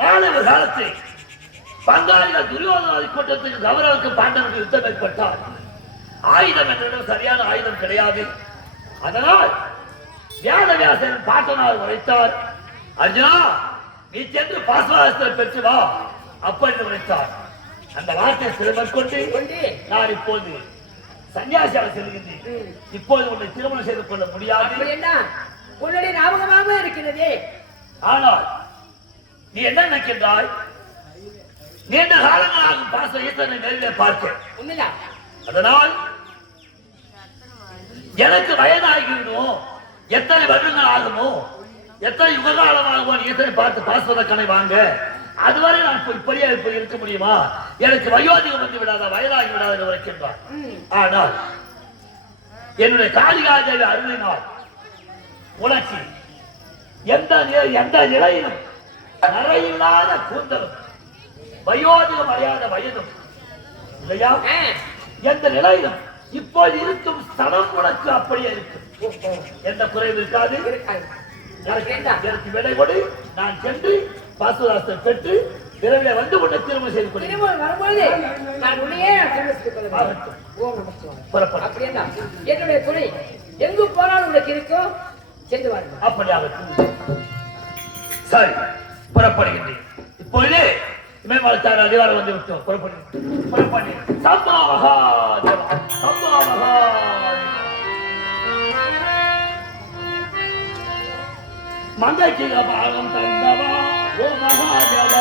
நாளை ஒரு காலத்தில் பங்காளிகள் துரியோதனாதி கூட்டத்துக்கு கௌரவுக்கு பாண்டவனுக்கு யுத்தம் ஏற்பட்டால் ஆயுதம் என்னிடம் சரியான ஆயுதம் கிடையாது. அதனால் வியாசன் பாட்டனார் உரைத்தார், அர்ஜுனா நீ சென்று பாஸ்வராஸ்திரம் பெற்று வா அப்படி உரைத்தார். அந்த வார்த்தையை சிறுவர் கொண்டு நான் இப்போது சன்னியாசியாக செல்கின்றேன். இப்போது உன்னை திருமணம் செய்து கொள்ள முடியாது. உன்னுடைய ஞாபகமாக இருக்கிறதே. ஆனால் நீ என்ன நினைக்கின்றாய்? நீண்ட காலங்களாக பாச ஈசனை நேரிலே பார்க்க, அதனால் எனக்கு வயதாகிவிடும். எத்தனை வருடங்கள் ஆகுமோ, எத்தனை யுககாலமாகுமோ ஈசனை பார்த்து பாஸ்வத கணை வாங்க, அதுவரை நான் இப்படியே இருக்க முடியுமா? எனக்கு வயோதிகம் வந்து விடாத, வயதாகி விடாத உரைக்கின்றார். ஆனால் என்னுடைய காளிகாதேவி அருளினால் உனக்கு எந்த நிலையிலும் நிறையில்லாத கூந்தலும் வயோதிகம் அடையாத வயதும் இல்லையா, எந்த நிலையிலும் இப்போது இருக்கும் ஸ்தலம் உனக்கு அப்படியே இருக்கும். எந்த குறைவு இருக்காது. எனக்கு விடை கொடு, நான் சென்று பாசுராசத்தை பெற்று விரைவில் வந்து உன்னை திருமணம் செய்து கொள்கிறேன். என்னுடைய துணை எங்கு போனாலும் உனக்கு இருக்கும். சென்று வாருங்கள். அப்படியாக சரி, புறப்படுகின்றேன். இப்பொழுது இமயமலைச்சார் அதிகாரம் வந்து விட்டோம். புறப்படு. சம்பா மகாதேவா, சம்பா மகாதேவா. மங்கைக்கு பாகம் தந்தவா ஓ மகாதேவா.